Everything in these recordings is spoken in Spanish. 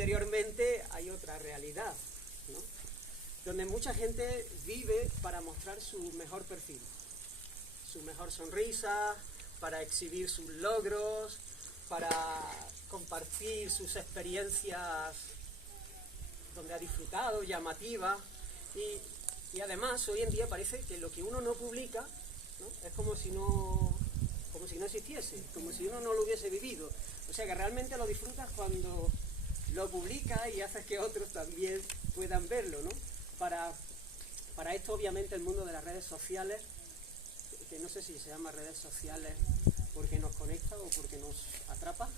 interiormente hay otra realidad, ¿no? Donde mucha gente vive para mostrar su mejor perfil, su mejor sonrisa, para exhibir sus logros, para compartir sus experiencias donde ha disfrutado, llamativas, y además hoy en día parece que lo que uno no publica, ¿no?, es como si no existiese, como si uno no lo hubiese vivido. O sea que realmente lo disfrutas cuando lo publicas y haces que otros también puedan verlo, ¿no? Para esto obviamente el mundo de las redes sociales, que no sé si se llama redes sociales porque nos conecta o porque nos atrapa,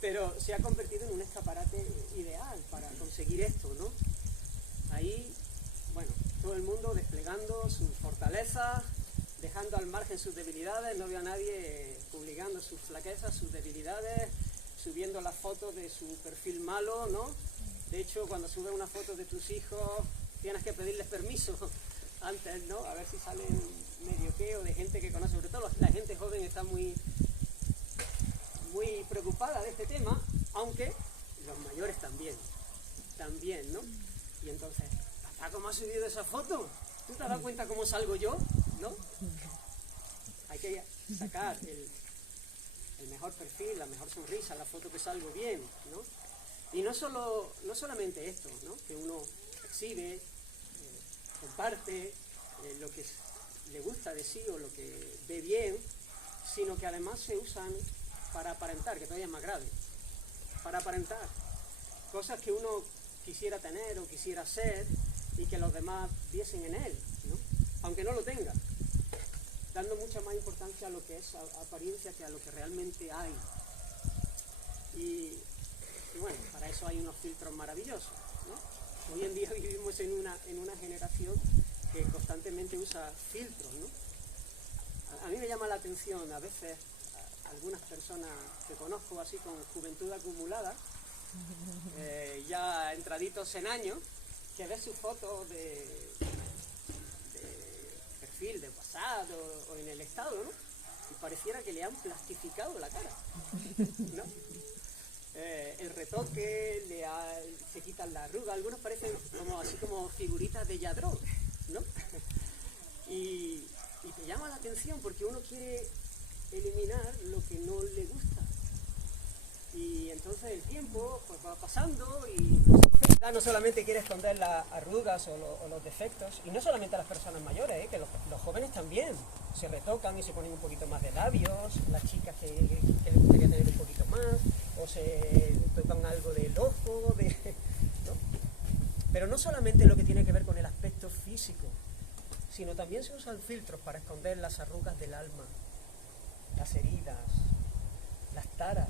pero se ha convertido en un escaparate ideal para conseguir esto, ¿no? Ahí, bueno, todo el mundo desplegando sus fortalezas, dejando al margen sus debilidades. No veo a nadie publicando sus flaquezas, sus debilidades, subiendo las fotos de su perfil malo, ¿no? De hecho, cuando subes una foto de tus hijos, tienes que pedirles permiso antes, ¿no? A ver si salen medio qué, o de gente que conoce. Sobre todo la gente joven está muy preocupada de este tema, aunque los mayores también, ¿no? Y entonces, ¿cómo has subido esa foto? ¿Tú te has dado cuenta cómo salgo yo? ¿No? Hay que sacar el mejor perfil, la mejor sonrisa, la foto que salgo bien, ¿no? Y no solamente esto, ¿no?, que uno exhibe, comparte lo que le gusta de sí o lo que ve bien, sino que además se usan para aparentar, que todavía es más grave, para aparentar cosas que uno quisiera tener o quisiera ser y que los demás viesen en él, ¿no?, aunque no lo tenga, dando mucha más importancia a lo que es apariencia que a lo que realmente hay. Y bueno, para eso hay unos filtros maravillosos, ¿no? Hoy en día vivimos en una generación que constantemente usa filtros, ¿no? A mí me llama la atención a veces algunas personas que conozco así con juventud acumulada, ya entraditos en años, que ves sus fotos de perfil, de WhatsApp o en el estado, ¿no? Y pareciera que le han plastificado la cara, ¿no? El retoque, se quitan la arruga, algunos parecen así como figuritas de Yadrón, ¿no? Y te llama la atención porque uno quiere eliminar lo que no le gusta. Y entonces el tiempo pues va pasando y no solamente quiere esconder las arrugas o los defectos, y no solamente a las personas mayores, que los jóvenes también se retocan y se ponen un poquito más de labios, las chicas que les gustaría tener un poquito más, o se tocan algo del ojo, ¿no? Pero no solamente lo que tiene que ver con el aspecto físico, sino también se usan filtros para esconder las arrugas del alma, las heridas, las taras,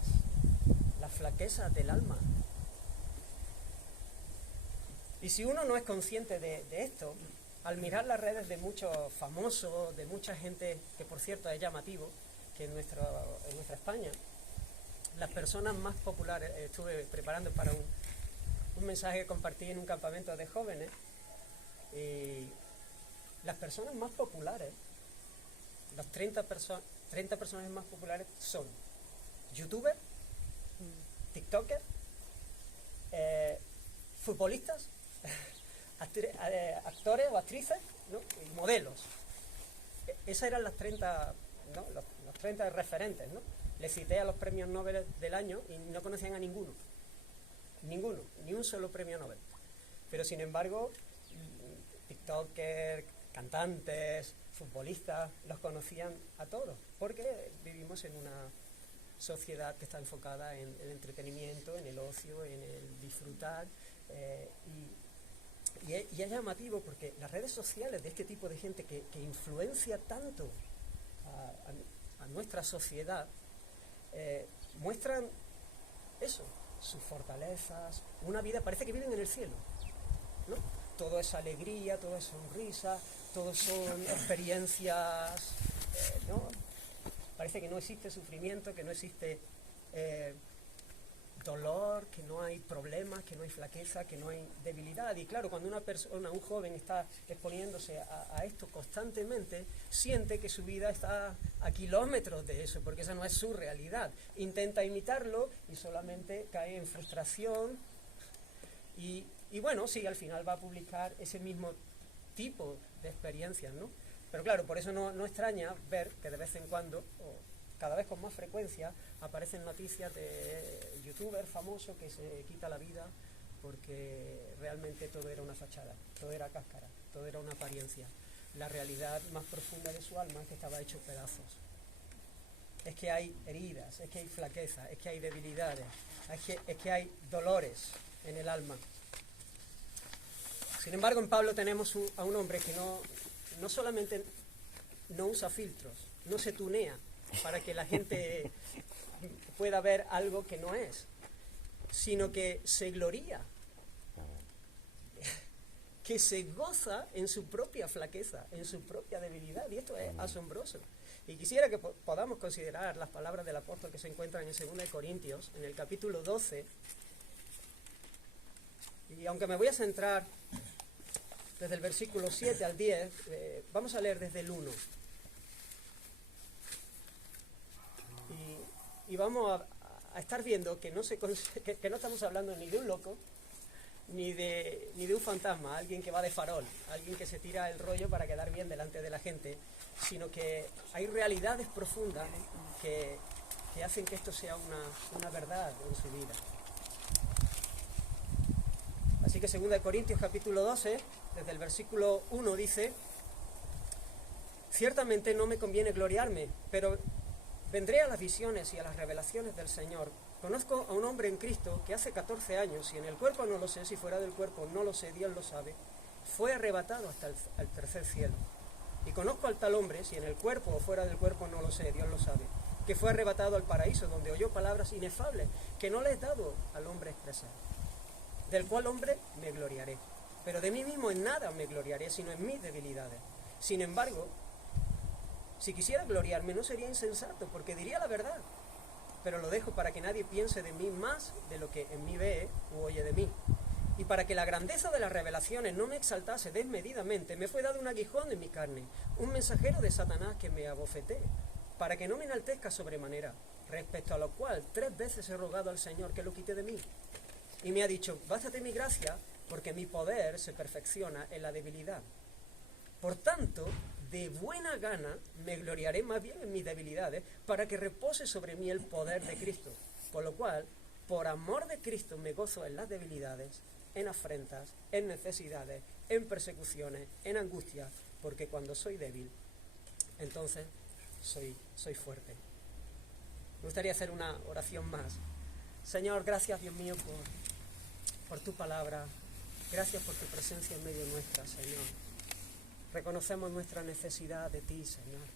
las flaquezas del alma. Y si uno no es consciente de esto, al mirar las redes de muchos famosos, de mucha gente, que por cierto es llamativo, que en nuestra España, las personas más populares, estuve preparando para un mensaje que compartí en un campamento de jóvenes, y las personas más populares, las 30 personas más populares son youtubers, tiktokers, futbolistas, actores o actrices, ¿no?, y modelos. Esas eran las 30, ¿no?, los 30 referentes, ¿no? Les cité a los premios Nobel del año y no conocían a ninguno, ni un solo premio Nobel. Pero sin embargo, tiktokers, cantantes, futbolistas, los conocían a todos, porque vivimos en una sociedad que está enfocada en el entretenimiento, en el ocio, en el disfrutar, y es llamativo porque las redes sociales de este tipo de gente que influencia tanto a nuestra sociedad, muestran eso, sus fortalezas, una vida, parece que viven en el cielo, ¿no? Todo es alegría, todo es sonrisa, todo son experiencias, ¿no? Parece que no existe sufrimiento, que no existe dolor, que no hay problemas, que no hay flaqueza, que no hay debilidad. Y claro, cuando una persona, un joven está exponiéndose a esto constantemente, siente que su vida está a kilómetros de eso, porque esa no es su realidad. Intenta imitarlo y solamente cae en frustración y bueno, sí, al final va a publicar ese mismo tipo de experiencias, ¿no? Pero claro, por eso no extraña ver que de vez en cuando, o cada vez con más frecuencia, aparecen noticias de youtubers famosos que se quita la vida porque realmente todo era una fachada, todo era cáscara, todo era una apariencia. La realidad más profunda de su alma es que estaba hecho pedazos. Es que hay heridas, es que hay flaqueza, es que hay debilidades, es que hay dolores en el alma. Sin embargo, en Pablo tenemos a un hombre que no solamente no usa filtros, no se tunea para que la gente pueda ver algo que no es, sino que se gloría, que se goza en su propia flaqueza, en su propia debilidad, y esto es asombroso. Y quisiera que podamos considerar las palabras del apóstol que se encuentran en 2 Corintios, en el capítulo 12, y aunque me voy a centrar desde el versículo 7 al 10, vamos a leer desde el 1. Y vamos a estar viendo que no estamos hablando ni de un loco, ni de un fantasma, alguien que va de farol, alguien que se tira el rollo para quedar bien delante de la gente, sino que hay realidades profundas que hacen que esto sea una verdad en su vida. Así que 2 Corintios capítulo 12, desde el versículo 1 dice: ciertamente no me conviene gloriarme, pero vendré a las visiones y a las revelaciones del Señor. Conozco a un hombre en Cristo que hace 14 años, si en el cuerpo no lo sé, si fuera del cuerpo no lo sé, Dios lo sabe, fue arrebatado hasta el tercer cielo. Y conozco al tal hombre, si en el cuerpo o fuera del cuerpo no lo sé, Dios lo sabe, que fue arrebatado al paraíso, donde oyó palabras inefables que no le he dado al hombre expresar. Del cual hombre me gloriaré, pero de mí mismo en nada me gloriaré, sino en mis debilidades. Sin embargo, si quisiera gloriarme no sería insensato, porque diría la verdad, pero lo dejo para que nadie piense de mí más de lo que en mí ve u oye de mí. Y para que la grandeza de las revelaciones no me exaltase desmedidamente, me fue dado un aguijón en mi carne, un mensajero de Satanás que me abofetee, para que no me enaltezca sobremanera, respecto a lo cual 3 veces he rogado al Señor que lo quite de mí. Y me ha dicho: bástate mi gracia, porque mi poder se perfecciona en la debilidad. Por tanto, de buena gana me gloriaré más bien en mis debilidades, para que repose sobre mí el poder de Cristo. Por lo cual, por amor de Cristo me gozo en las debilidades, en afrentas, en necesidades, en persecuciones, en angustias, porque cuando soy débil, entonces soy fuerte. Me gustaría hacer una oración más. Señor, gracias, Dios mío, por tu palabra. Gracias por tu presencia en medio nuestra, Señor. Reconocemos nuestra necesidad de ti, Señor.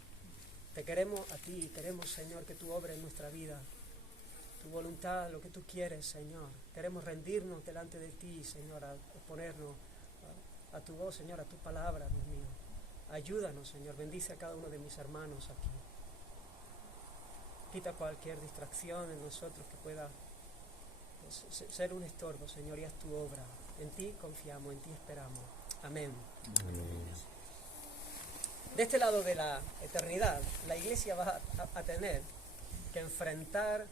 Te queremos a ti, queremos, Señor, que tú obres en nuestra vida. Tu voluntad, lo que tú quieres, Señor. Queremos rendirnos delante de ti, Señor, a exponernos a tu voz, Señor, a tu palabra, Dios mío. Ayúdanos, Señor. Bendice a cada uno de mis hermanos aquí. Quita cualquier distracción en nosotros que pueda ser un estorbo, Señor, y haz tu obra. En ti confiamos, en ti esperamos. Amén. Amén. De este lado de la eternidad, la Iglesia va a tener que enfrentar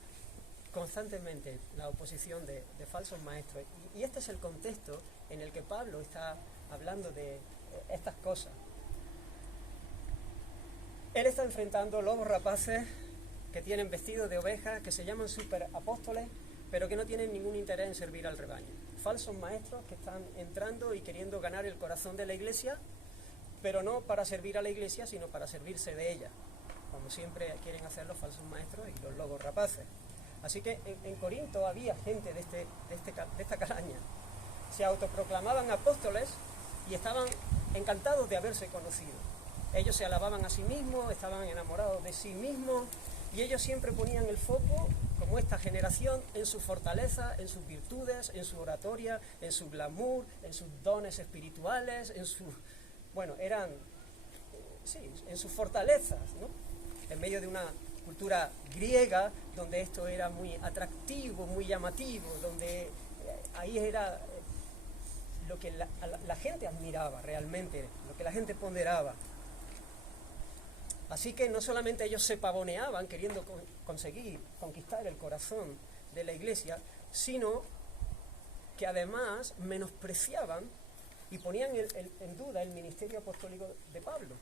constantemente la oposición de falsos maestros. Y este es el contexto en el que Pablo está hablando de estas cosas. Él está enfrentando lobos rapaces que tienen vestidos de ovejas, que se llaman superapóstoles, pero que no tienen ningún interés en servir al rebaño. Falsos maestros que están entrando y queriendo ganar el corazón de la Iglesia, pero no para servir a la Iglesia, sino para servirse de ella, como siempre quieren hacer los falsos maestros y los lobos rapaces. Así que en Corinto había gente de esta calaña. Se autoproclamaban apóstoles y estaban encantados de haberse conocido. Ellos se alababan a sí mismos, estaban enamorados de sí mismos, y ellos siempre ponían el foco, como esta generación, en su fortaleza, en sus virtudes, en su oratoria, en su glamour, en sus dones espirituales, en sus fortalezas, ¿no? En medio de una cultura griega, donde esto era muy atractivo, muy llamativo, donde ahí era lo que la gente admiraba realmente, lo que la gente ponderaba. Así que no solamente ellos se pavoneaban queriendo conseguir conquistar el corazón de la iglesia, sino que además menospreciaban y ponían en duda el ministerio apostólico de Pablo.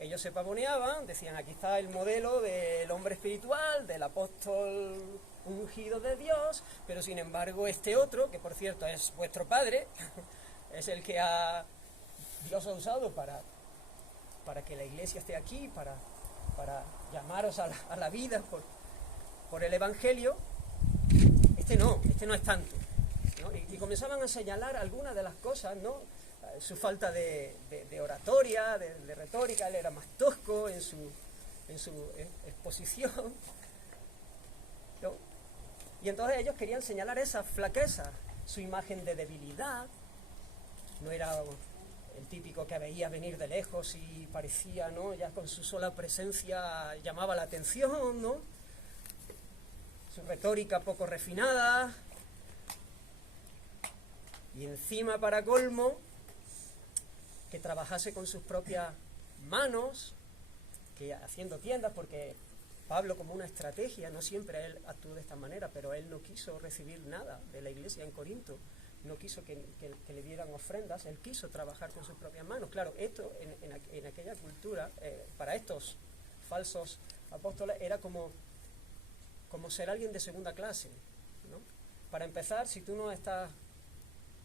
Ellos se pavoneaban, decían, aquí está el modelo del hombre espiritual, del apóstol ungido de Dios, pero sin embargo este otro, que por cierto es vuestro padre, es el que Dios ha usado para que la iglesia esté aquí, para llamaros a la vida por el Evangelio. Este no es tanto, ¿no? Y comenzaban a señalar algunas de las cosas, ¿no? Su falta de oratoria, de retórica, él era más tosco en su exposición, ¿no? Y entonces ellos querían señalar esa flaqueza, su imagen de debilidad. No era el típico que veía venir de lejos y parecía, ¿no?, ya con su sola presencia llamaba la atención, ¿no? Su retórica poco refinada. Y encima, para colmo, que trabajase con sus propias manos, que haciendo tiendas, porque Pablo, como una estrategia, no siempre él actuó de esta manera, pero él no quiso recibir nada de la iglesia en Corinto, no quiso que le dieran ofrendas, él quiso trabajar con sus propias manos. Claro, esto en aquella cultura, para estos falsos apóstoles, era como ser alguien de segunda clase, ¿no? Para empezar, si tú no estás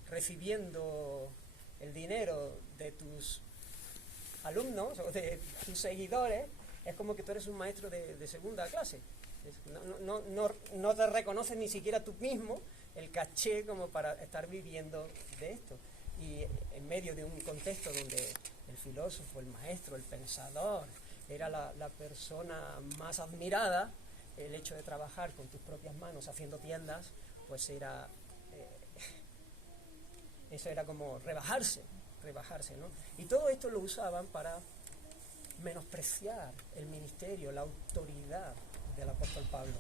recibiendo el dinero de tus alumnos o de tus seguidores, es como que tú eres un maestro de segunda clase. No te reconoces ni siquiera tú mismo el caché como para estar viviendo de esto. Y en medio de un contexto donde el filósofo, el maestro, el pensador era la persona más admirada, el hecho de trabajar con tus propias manos haciendo tiendas, pues eso era como rebajarse, ¿no? Y todo esto lo usaban para menospreciar el ministerio, la autoridad del apóstol Pablo.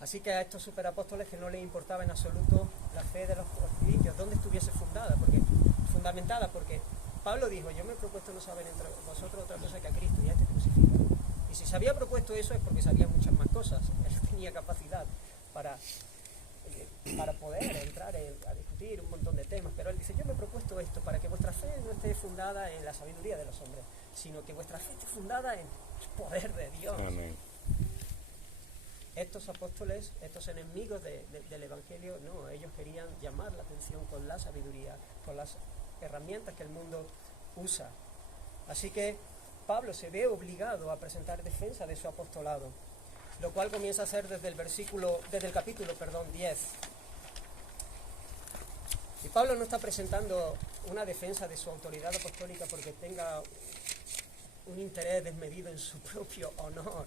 Así que a estos superapóstoles, que no les importaba en absoluto la fe de los corintios, dónde estuviese fundamentada, porque Pablo dijo, yo me he propuesto no saber entre vosotros otra cosa que a Cristo y a este crucificado. Y si se había propuesto eso es porque sabía muchas más cosas. Él tenía capacidad para poder entrar a discutir un montón de temas, pero él dice, yo me he propuesto esto para que vuestra fe no esté fundada en la sabiduría de los hombres, sino que vuestra fe esté fundada en el poder de Dios. Amén. Estos apóstoles, estos enemigos del Evangelio, no, ellos querían llamar la atención con la sabiduría, con las herramientas que el mundo usa. Así que Pablo se ve obligado a presentar defensa de su apostolado, lo cual comienza a ser desde el capítulo 10. Y Pablo no está presentando una defensa de su autoridad apostólica porque tenga un interés desmedido en su propio honor.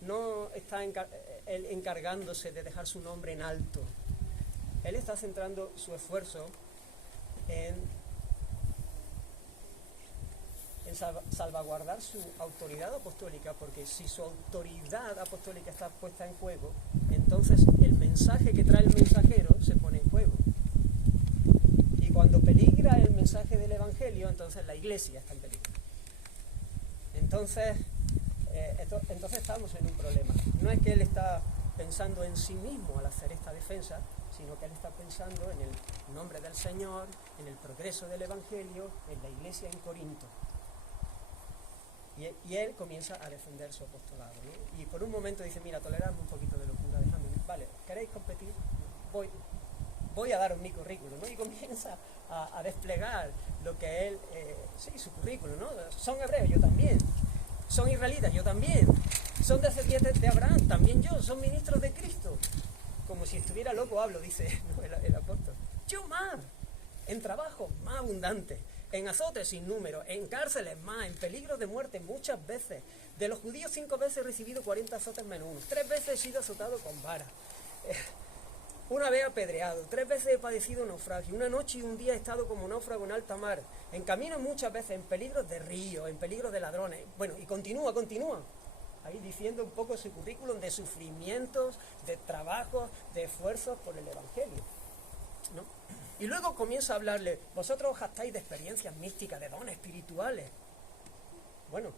No está él encargándose de dejar su nombre en alto. Él está centrando su esfuerzo en salvaguardar su autoridad apostólica, porque si su autoridad apostólica está puesta en juego, entonces el mensaje que trae el mensajero se pone en juego. Y cuando peligra el mensaje del Evangelio, entonces la iglesia está en peligro. Entonces estamos en un problema. No es que él está pensando en sí mismo al hacer esta defensa, sino que él está pensando en el nombre del Señor, en el progreso del Evangelio, en la iglesia en Corinto. Y él comienza a defender su apostolado, ¿no? Y por un momento dice, mira, toleradme un poquito de locura, dejadme, vale, ¿queréis competir? Voy a daros mi currículum, ¿no? Y comienza a desplegar lo que él, su currículum, ¿no? Son hebreos, yo también. Son israelitas, yo también. Son descendientes de Abraham, también yo. Son ministros de Cristo. Como si estuviera loco hablo, dice el apóstol. Yo más, en trabajo más abundante, en azotes sin número, en cárceles más, en peligro de muerte muchas veces. De los judíos 5 veces he recibido 40 azotes menos 1. 3 veces he sido azotado con vara. Una vez apedreado. 3 veces he padecido naufragio. Una noche y un día he estado como náufrago en alta mar. En camino muchas veces en peligro de ríos, en peligro de ladrones. Bueno, y continúa. Ahí diciendo un poco su currículum de sufrimientos, de trabajos, de esfuerzos por el Evangelio, ¿no? Y luego comienza a hablarle, vosotros os jactáis de experiencias místicas, de dones espirituales. Bueno,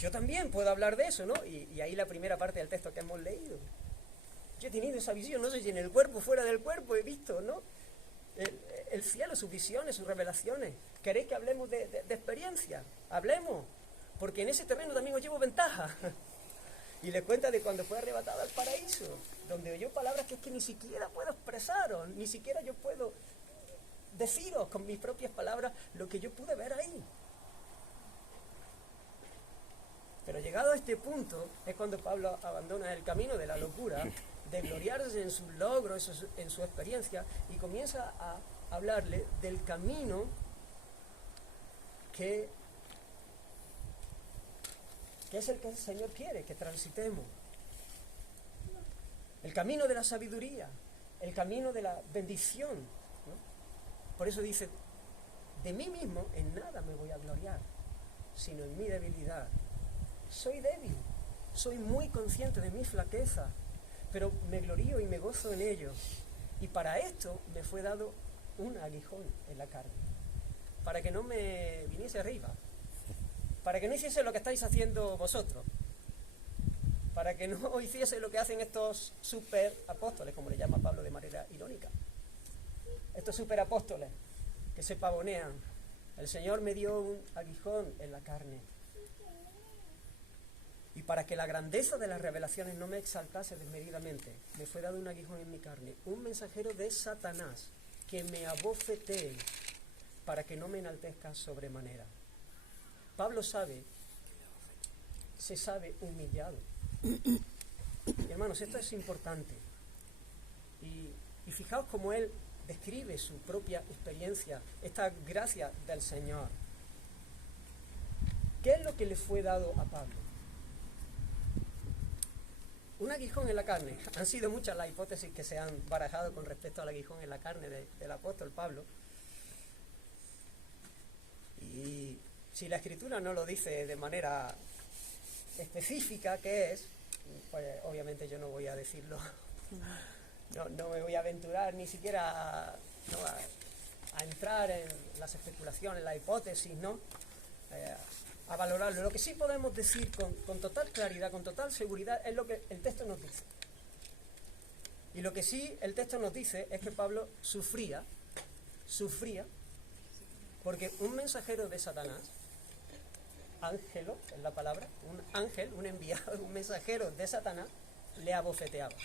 yo también puedo hablar de eso, ¿no? Y ahí la primera parte del texto que hemos leído. Yo he tenido esa visión, no sé si en el cuerpo, fuera del cuerpo, he visto, ¿no? El cielo, sus visiones, sus revelaciones. ¿Queréis que hablemos de experiencia? Hablemos, porque en ese terreno también os llevo ventaja. Y le cuenta de cuando fue arrebatado al paraíso, donde oyó palabras que es que ni siquiera puedo expresaros, ni siquiera yo puedo deciros con mis propias palabras lo que yo pude ver ahí. Pero llegado a este punto es cuando Pablo abandona el camino de la locura, de gloriarse en sus logros, en su experiencia, y comienza a hablarle del camino que es el que el Señor quiere que transitemos. El camino de la sabiduría, el camino de la bendición, ¿no? Por eso dice, de mí mismo en nada me voy a gloriar, sino en mi debilidad. Soy débil, soy muy consciente de mi flaqueza, pero me glorío y me gozo en ello. Y para esto me fue dado un aguijón en la carne, para que no me viniese arriba, para que no hiciese lo que estáis haciendo vosotros, para que no hiciese lo que hacen estos super apóstoles, como le llama Pablo de manera irónica. Estos super apóstoles que se pavonean. El Señor me dio un aguijón en la carne. Y para que la grandeza de las revelaciones no me exaltase desmedidamente, me fue dado un aguijón en mi carne, un mensajero de Satanás, que me abofetee, para que no me enaltezca sobremanera. Pablo se sabe humillado. Y hermanos, esto es importante. Y fijaos cómo él describe su propia experiencia, esta gracia del Señor. ¿Qué es lo que le fue dado a Pablo? Un aguijón en la carne. Han sido muchas las hipótesis que se han barajado con respecto al aguijón en la carne del apóstol Pablo. Y si la Escritura no lo dice de manera específica qué es, pues obviamente yo no voy a decirlo. No me voy a aventurar ni siquiera a entrar en las especulaciones, las hipótesis, ¿no? A valorarlo. Lo que sí podemos decir con total claridad, con total seguridad, es lo que el texto nos dice. Y lo que sí el texto nos dice es que Pablo sufría, porque un mensajero de Satanás, ángelo es la palabra, un ángel, un enviado, un mensajero de Satanás, le abofeteaba.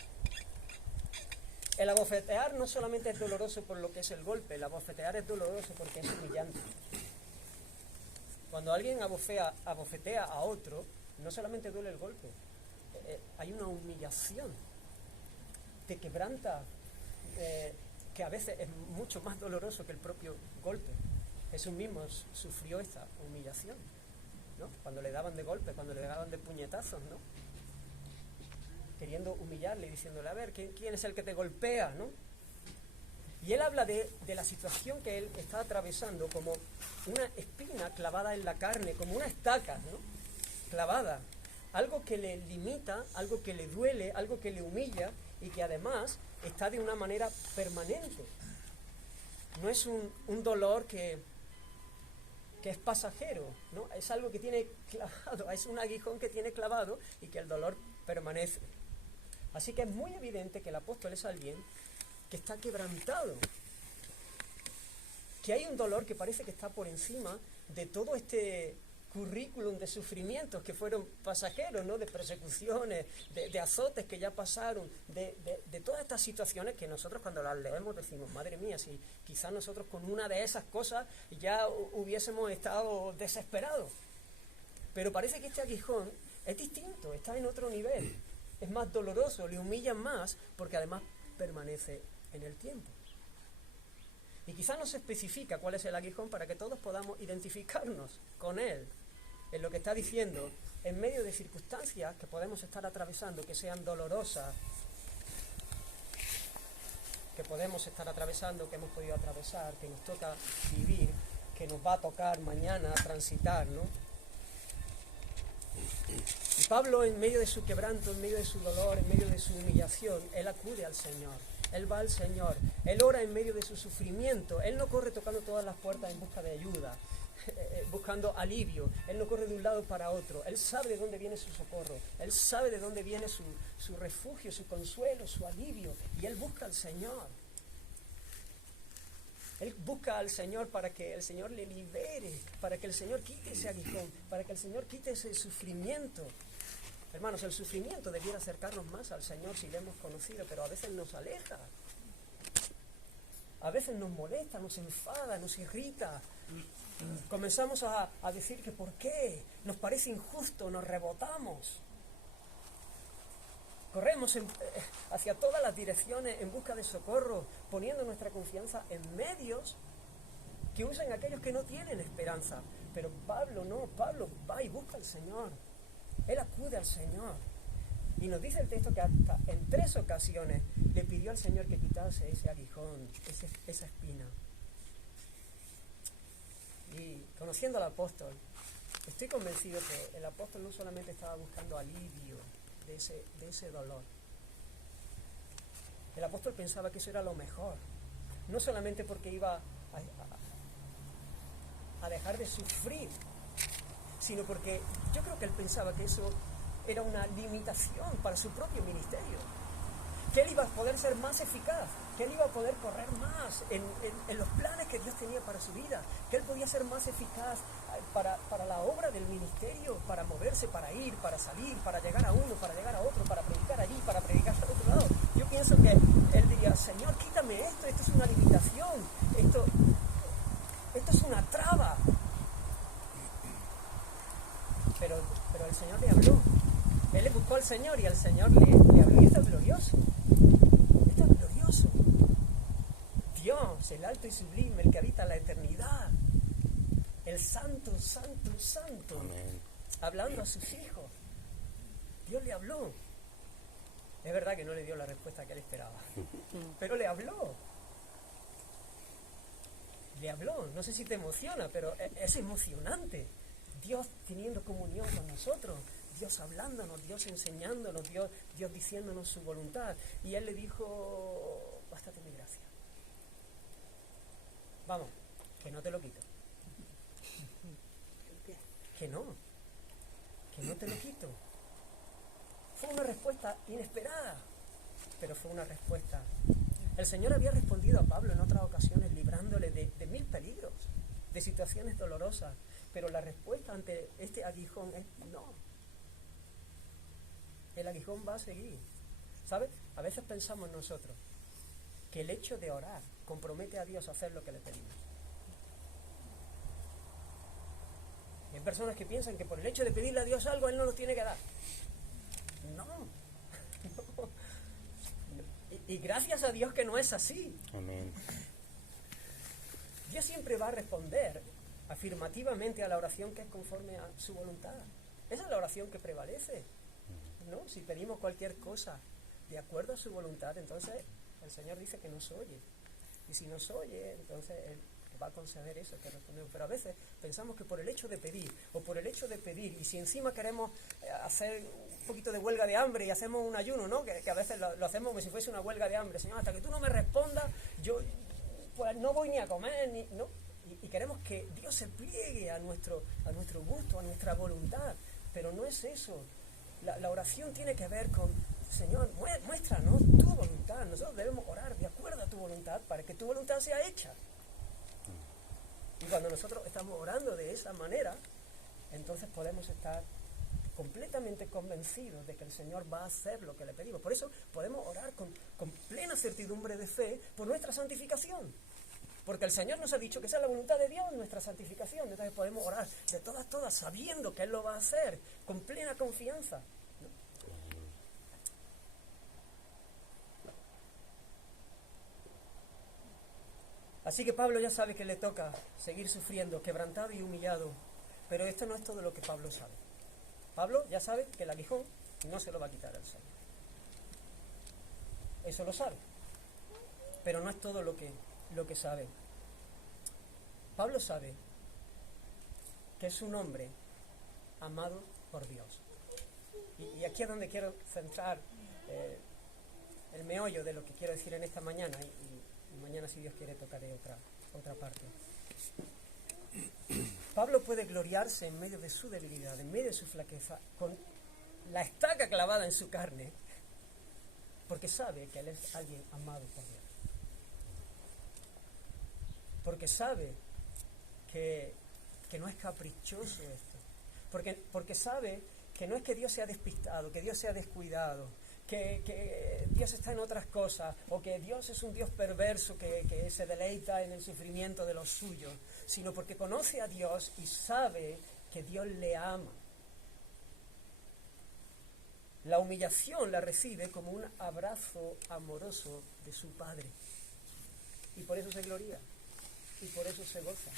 El abofetear no solamente es doloroso por lo que es el golpe, el abofetear es doloroso porque es humillante. Cuando alguien abofetea a otro, no solamente duele el golpe, hay una humillación, te quebranta, que a veces es mucho más doloroso que el propio golpe. Jesús mismo sufrió esta humillación, ¿no? Cuando le daban de golpe, cuando le daban de puñetazos, ¿no? Queriendo humillarle, diciéndole, a ver, ¿quién es el que te golpea, ¿no? Y él habla de la situación que él está atravesando como una espina clavada en la carne, como una estaca, ¿no? Clavada. Algo que le limita, algo que le duele, algo que le humilla y que además está de una manera permanente. No es un dolor que es pasajero, ¿no? Es algo que tiene clavado, es un aguijón que tiene clavado y que el dolor permanece. Así que es muy evidente que el apóstol es alguien que está quebrantado, que hay un dolor que parece que está por encima de todo este currículum de sufrimientos que fueron pasajeros, ¿no? De persecuciones, de azotes que ya pasaron, de todas estas situaciones que nosotros cuando las leemos decimos, madre mía, si quizás nosotros con una de esas cosas ya hubiésemos estado desesperados. Pero parece que este aguijón es distinto, está en otro nivel, es más doloroso, le humillan más porque además permanece en el tiempo. Y quizás no se especifica cuál es el aguijón para que todos podamos identificarnos con él en lo que está diciendo en medio de circunstancias que podemos estar atravesando, que sean dolorosas, que podemos estar atravesando, que hemos podido atravesar, que nos toca vivir. que nos va a tocar mañana transitar, ¿no? Y Pablo, en medio de su quebranto, en medio de su dolor, en medio de su humillación, él acude al Señor, él va al Señor, él ora en medio de su sufrimiento, él no corre tocando todas las puertas en busca de ayuda, buscando alivio, él no corre de un lado para otro, él sabe de dónde viene su socorro, él sabe de dónde viene su refugio, su consuelo, su alivio, y él busca al Señor. Él busca al Señor para que el Señor le libere, para que el Señor quite ese aguijón, para que el Señor quite ese sufrimiento. Hermanos, el sufrimiento debiera acercarnos más al Señor si le hemos conocido, pero a veces nos aleja. A veces nos molesta, nos enfada, nos irrita. Comenzamos a decir que por qué, nos parece injusto, nos rebotamos. Corremos hacia todas las direcciones en busca de socorro, poniendo nuestra confianza en medios que usan aquellos que no tienen esperanza. Pero Pablo no, Pablo va y busca al Señor. Él acude al Señor. Y nos dice el texto que hasta en 3 ocasiones le pidió al Señor que quitase ese aguijón, esa espina. Y conociendo al apóstol, estoy convencido que el apóstol no solamente estaba buscando alivio de ese dolor. El apóstol pensaba que eso era lo mejor, no solamente porque iba a dejar de sufrir, sino porque yo creo que él pensaba que eso era una limitación para su propio ministerio, que él iba a poder ser más eficaz, que él iba a poder correr más en los planes que Dios tenía para su vida, que él podía ser más eficaz para la obra del ministerio, para moverse, para ir, para salir, para llegar a uno, para llegar a otro, para predicar allí, para predicar al otro lado. Yo pienso que él diría, Señor, quítame esto es una limitación, esto es una traba. Pero el Señor le habló. Él le buscó al Señor y al Señor le habló. Y esto es glorioso. Esto es glorioso. Dios, el alto y sublime, el que habita la eternidad. El santo, santo, santo. Amén. Hablando a sus hijos. Dios le habló. Es verdad que no le dio la respuesta que él esperaba. Pero le habló. Le habló. No sé si te emociona, pero es emocionante. Dios teniendo comunión con nosotros, Dios hablándonos, Dios enseñándonos, Dios diciéndonos su voluntad. Y él le dijo, bástate mi gracia. Vamos, que no te lo quito. Que no te lo quito. Fue una respuesta inesperada, pero fue una respuesta. El Señor había respondido a Pablo en otras ocasiones, librándole de 1000 peligros, de situaciones dolorosas. Pero la respuesta ante este aguijón es no. El aguijón va a seguir. ¿Sabes? A veces pensamos nosotros que el hecho de orar compromete a Dios a hacer lo que le pedimos. Hay personas que piensan que por el hecho de pedirle a Dios algo, Él no lo tiene que dar. No. Y gracias a Dios que no es así. Amén. Dios siempre va a responder afirmativamente a la oración que es conforme a su voluntad. Esa es la oración que prevalece, ¿no? Si pedimos cualquier cosa de acuerdo a su voluntad, entonces el Señor dice que nos oye. Y si nos oye, entonces Él va a conceder eso que respondemos. Pero a veces pensamos que por el hecho de pedir, o por el hecho de pedir, y si encima queremos hacer un poquito de huelga de hambre y hacemos un ayuno, ¿no? Que a veces lo hacemos como si fuese una huelga de hambre. Señor, hasta que tú no me respondas, yo pues no voy ni a comer, ¿no? Y queremos que Dios se pliegue a nuestro gusto, a nuestra voluntad. Pero no es eso. La oración tiene que ver con, Señor, muéstranos tu voluntad. Nosotros debemos orar de acuerdo a tu voluntad para que tu voluntad sea hecha. Y cuando nosotros estamos orando de esa manera, entonces podemos estar completamente convencidos de que el Señor va a hacer lo que le pedimos. Por eso podemos orar con plena certidumbre de fe por nuestra santificación. Porque el Señor nos ha dicho que esa es la voluntad de Dios, nuestra santificación. Entonces podemos orar de todas, sabiendo que Él lo va a hacer, con plena confianza, ¿no? Así que Pablo ya sabe que le toca seguir sufriendo, quebrantado y humillado. Pero esto no es todo lo que Pablo sabe. Pablo ya sabe que el aguijón no se lo va a quitar al Señor. Eso lo sabe. Pero no es todo lo que sabe. Pablo sabe que es un hombre amado por Dios. Y aquí es donde quiero centrar el meollo de lo que quiero decir en esta mañana, y mañana, si Dios quiere, tocaré otra parte. Pablo puede gloriarse en medio de su debilidad, en medio de su flaqueza, con la estaca clavada en su carne, porque sabe que él es alguien amado por Dios. Porque sabe que no es caprichoso esto. Porque sabe que no es que Dios sea despistado, que Dios sea descuidado, que Dios está en otras cosas, o que Dios es un Dios perverso que se deleita en el sufrimiento de los suyos, sino porque conoce a Dios y sabe que Dios le ama. La humillación la recibe como un abrazo amoroso de su Padre. Y por eso se gloria, y por eso se goza.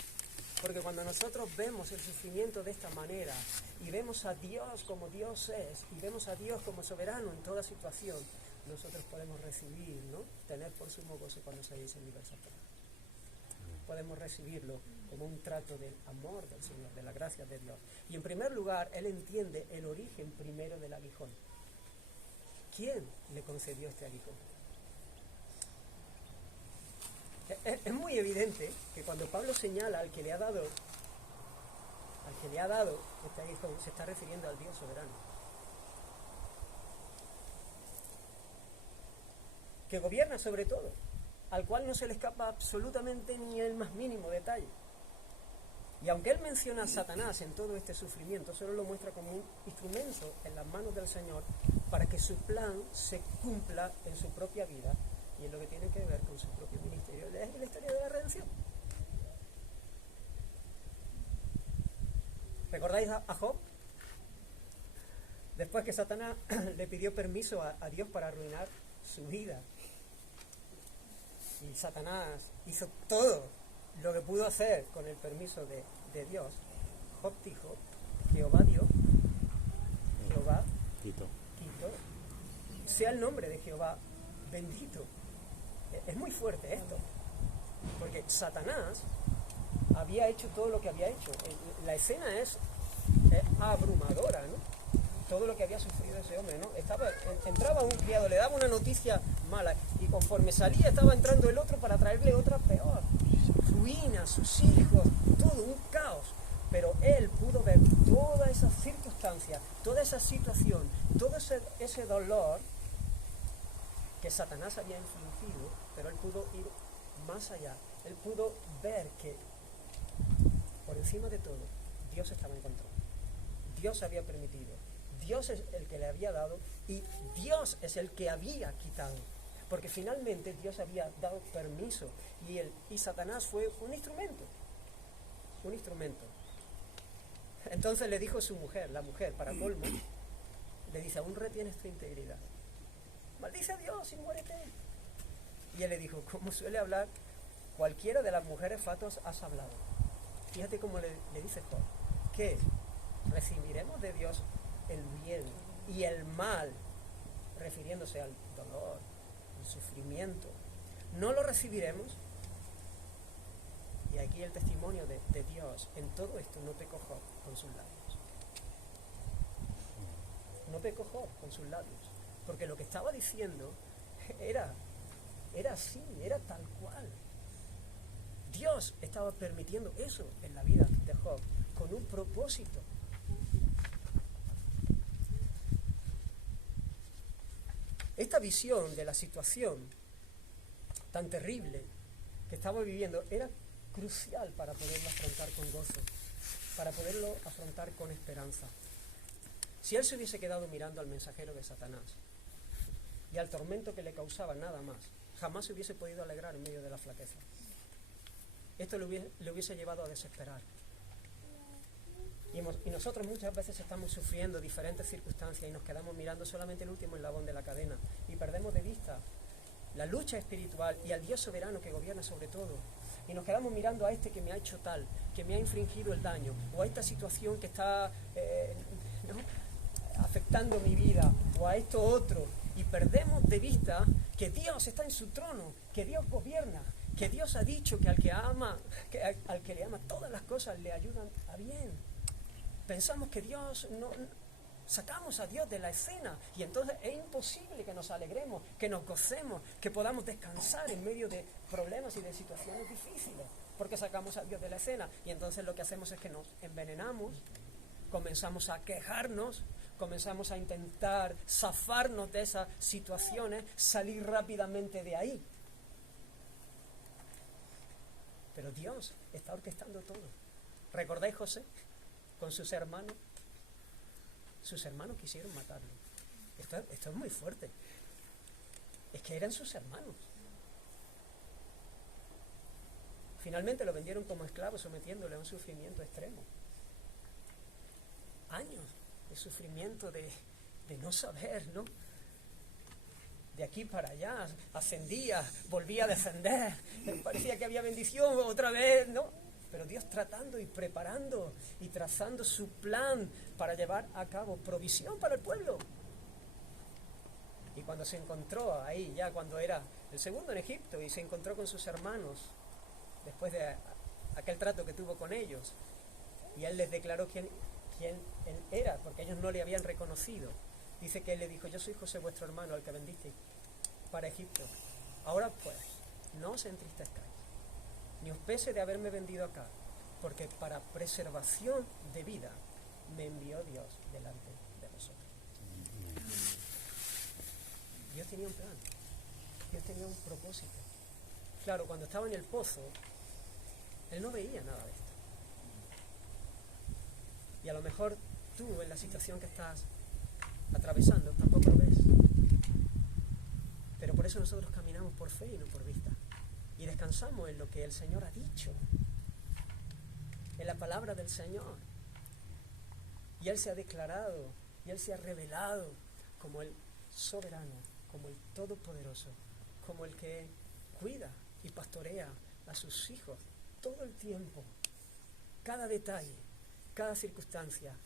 Porque cuando nosotros vemos el sufrimiento de esta manera, y vemos a Dios como Dios es, y vemos a Dios como soberano en toda situación, nosotros podemos recibir, ¿no? Tener por sumo gozo cuando se dice universal. Podemos recibirlo como un trato del amor del Señor, de la gracia de Dios. Y en primer lugar, Él entiende el origen primero del aguijón. ¿Quién le concedió este aguijón? Es muy evidente que cuando Pablo señala al que le ha dado este aguijón, se está refiriendo al Dios soberano, que gobierna sobre todo, al cual no se le escapa absolutamente ni el más mínimo detalle. Y aunque él menciona a Satanás en todo este sufrimiento, solo lo muestra como un instrumento en las manos del Señor para que su plan se cumpla en su propia vida y en lo que tiene que ver con su propio ministerio. Es la historia de la redención. ¿Recordáis a Job? Después que Satanás le pidió permiso a Dios para arruinar su vida. Y Satanás hizo todo lo que pudo hacer con el permiso de Dios. Job dijo, Jehová dio, Jehová quitó. Sea el nombre de Jehová bendito. Es muy fuerte esto, porque Satanás había hecho todo lo que había hecho. La escena es abrumadora, ¿no? Todo lo que había sufrido ese hombre, ¿no? Entraba un criado, le daba una noticia mala, y conforme salía estaba entrando el otro para traerle otra peor. Ruina, sus hijos, todo un caos. Pero él pudo ver toda esa circunstancia, toda esa situación, todo ese dolor que Satanás había infligido, pero él pudo ir más allá. Él pudo ver que por encima de todo Dios estaba en control. Dios había permitido, Dios es el que le había dado y Dios es el que había quitado, porque finalmente Dios había dado permiso y Satanás fue un instrumento. Entonces le dijo su mujer, la mujer, para colmo, le dice, aún retienes tu integridad, maldice a Dios y muérete. Y él le dijo, como suele hablar cualquiera de las mujeres fatuas, has hablado. Fíjate cómo le dice Job, que recibiremos de Dios el bien y el mal, refiriéndose al dolor, al sufrimiento. No lo recibiremos. Y aquí el testimonio de Dios en todo esto: no pecó Job con sus labios. No pecó Job con sus labios, porque lo que estaba diciendo era así, era tal cual. Dios estaba permitiendo eso en la vida de Job con un propósito. Esta visión de la situación tan terrible que estaba viviendo era crucial para poderlo afrontar con gozo, para poderlo afrontar con esperanza. Si él se hubiese quedado mirando al mensajero de Satanás y al tormento que le causaba nada más, jamás se hubiese podido alegrar en medio de la flaqueza. Esto le hubiese llevado a desesperar. Y nosotros muchas veces estamos sufriendo diferentes circunstancias y nos quedamos mirando solamente el último eslabón de la cadena y perdemos de vista la lucha espiritual y al Dios soberano que gobierna sobre todo. Y nos quedamos mirando a este que me ha hecho tal, que me ha infringido el daño, o a esta situación que está afectando mi vida, o a esto otro, y perdemos de vista que Dios está en su trono, que Dios gobierna, que Dios ha dicho que al que le ama todas las cosas le ayudan a bien. Pensamos que sacamos a Dios de la escena y entonces es imposible que nos alegremos, que nos gocemos, que podamos descansar en medio de problemas y de situaciones difíciles, porque sacamos a Dios de la escena y entonces lo que hacemos es que nos envenenamos, comenzamos a quejarnos, comenzamos a intentar zafarnos de esas situaciones, salir rápidamente de ahí. Pero Dios está orquestando todo. ¿Recordáis José con sus hermanos? Sus hermanos quisieron matarlo. Esto es muy fuerte. Es que eran sus hermanos. Finalmente lo vendieron como esclavo, sometiéndole a un sufrimiento extremo. Años de sufrimiento, de no saber, ¿no? De aquí para allá, ascendía, volvía a descender, parecía que había bendición otra vez, ¿no? Pero Dios tratando y preparando y trazando su plan para llevar a cabo provisión para el pueblo. Y cuando se encontró ahí, ya cuando era el segundo en Egipto, y se encontró con sus hermanos, después de aquel trato que tuvo con ellos, y él les declaró quién él era, porque ellos no le habían reconocido. Dice que él le dijo: yo soy José, vuestro hermano, al que vendisteis para Egipto. Ahora pues, no os entristezcáis, ni os pese de haberme vendido acá, porque para preservación de vida me envió Dios delante de vosotros. Dios tenía un plan, Dios tenía un propósito. Claro, cuando estaba en el pozo, él no veía nada de esto. Y a lo mejor tú, en la situación que estás atravesando, tampoco lo ves. Pero por eso nosotros caminamos por fe y no por vista. Y descansamos en lo que el Señor ha dicho, en la palabra del Señor. Y Él se ha declarado, y Él se ha revelado como el soberano, como el todopoderoso, como el que cuida y pastorea a sus hijos todo el tiempo, cada detalle, cada circunstancia,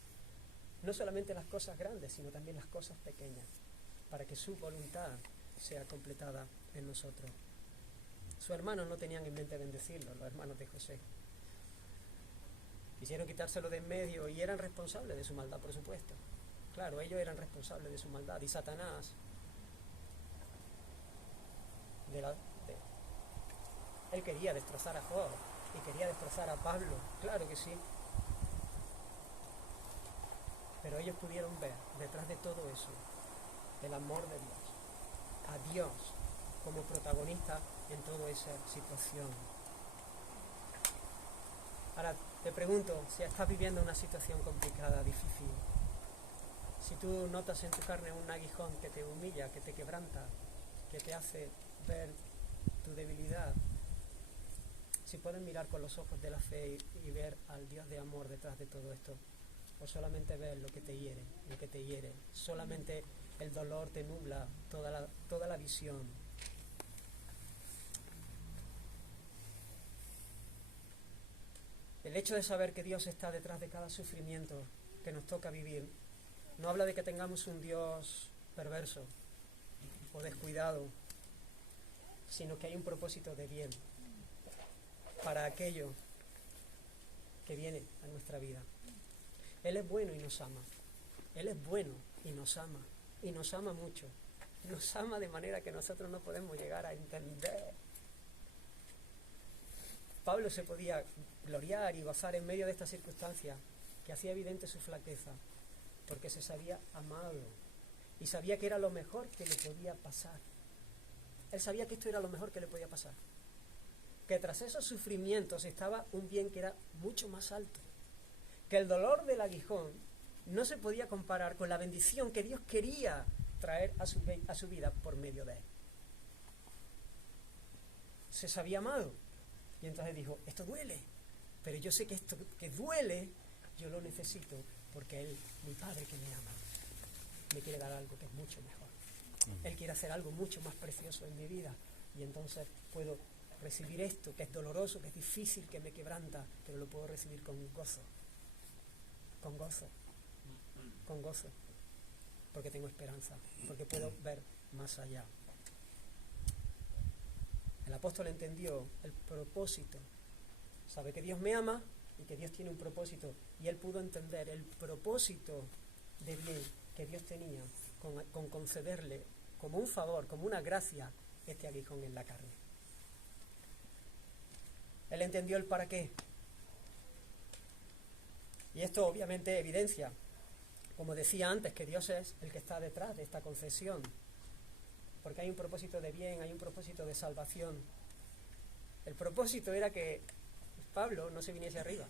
no solamente las cosas grandes, sino también las cosas pequeñas, para que su voluntad sea completada en nosotros. Sus hermanos no tenían en mente bendecirlo, los hermanos de José. Quisieron quitárselo de en medio y eran responsables de su maldad, por supuesto. Claro, ellos eran responsables de su maldad. Y Satanás, él quería destrozar a Job y quería destrozar a Pablo, claro que sí. Pero ellos pudieron ver detrás de todo eso el amor de Dios, a Dios como protagonista en toda esa situación. Ahora te pregunto, si estás viviendo una situación complicada, difícil, si tú notas en tu carne un aguijón que te humilla, que te quebranta, que te hace ver tu debilidad, si puedes mirar con los ojos de la fe y ver al Dios de amor detrás de todo esto, o solamente ver lo que te hiere, solamente el dolor te nubla toda la visión. El hecho de saber que Dios está detrás de cada sufrimiento que nos toca vivir no habla de que tengamos un Dios perverso o descuidado, sino que hay un propósito de bien para aquello que viene a nuestra vida. Él es bueno y nos ama. Él es bueno y nos ama. Y nos ama mucho. Nos ama de manera que nosotros no podemos llegar a entender. Pablo se podía gloriar y gozar en medio de esta circunstancia que hacía evidente su flaqueza, porque se sabía amado y sabía que era lo mejor que le podía pasar. Él sabía que esto era lo mejor que le podía pasar, que tras esos sufrimientos estaba un bien que era mucho más alto, que el dolor del aguijón no se podía comparar con la bendición que Dios quería traer a su vida por medio de él. Se sabía amado. Y entonces dijo, esto duele, pero yo sé que esto que duele, yo lo necesito porque Él, mi Padre que me ama, me quiere dar algo que es mucho mejor. Él quiere hacer algo mucho más precioso en mi vida. Y entonces puedo recibir esto que es doloroso, que es difícil, que me quebranta, pero lo puedo recibir con gozo. Con gozo. Con gozo. Porque tengo esperanza, porque puedo ver más allá. El apóstol entendió el propósito. Sabe que Dios me ama y que Dios tiene un propósito, y él pudo entender el propósito de bien que Dios tenía con concederle como un favor, como una gracia, este aguijón en la carne. Él entendió el para qué. Y esto obviamente evidencia, como decía antes, que Dios es el que está detrás de esta concesión. Porque hay un propósito de bien, hay un propósito de salvación. El propósito era que Pablo no se viniese arriba,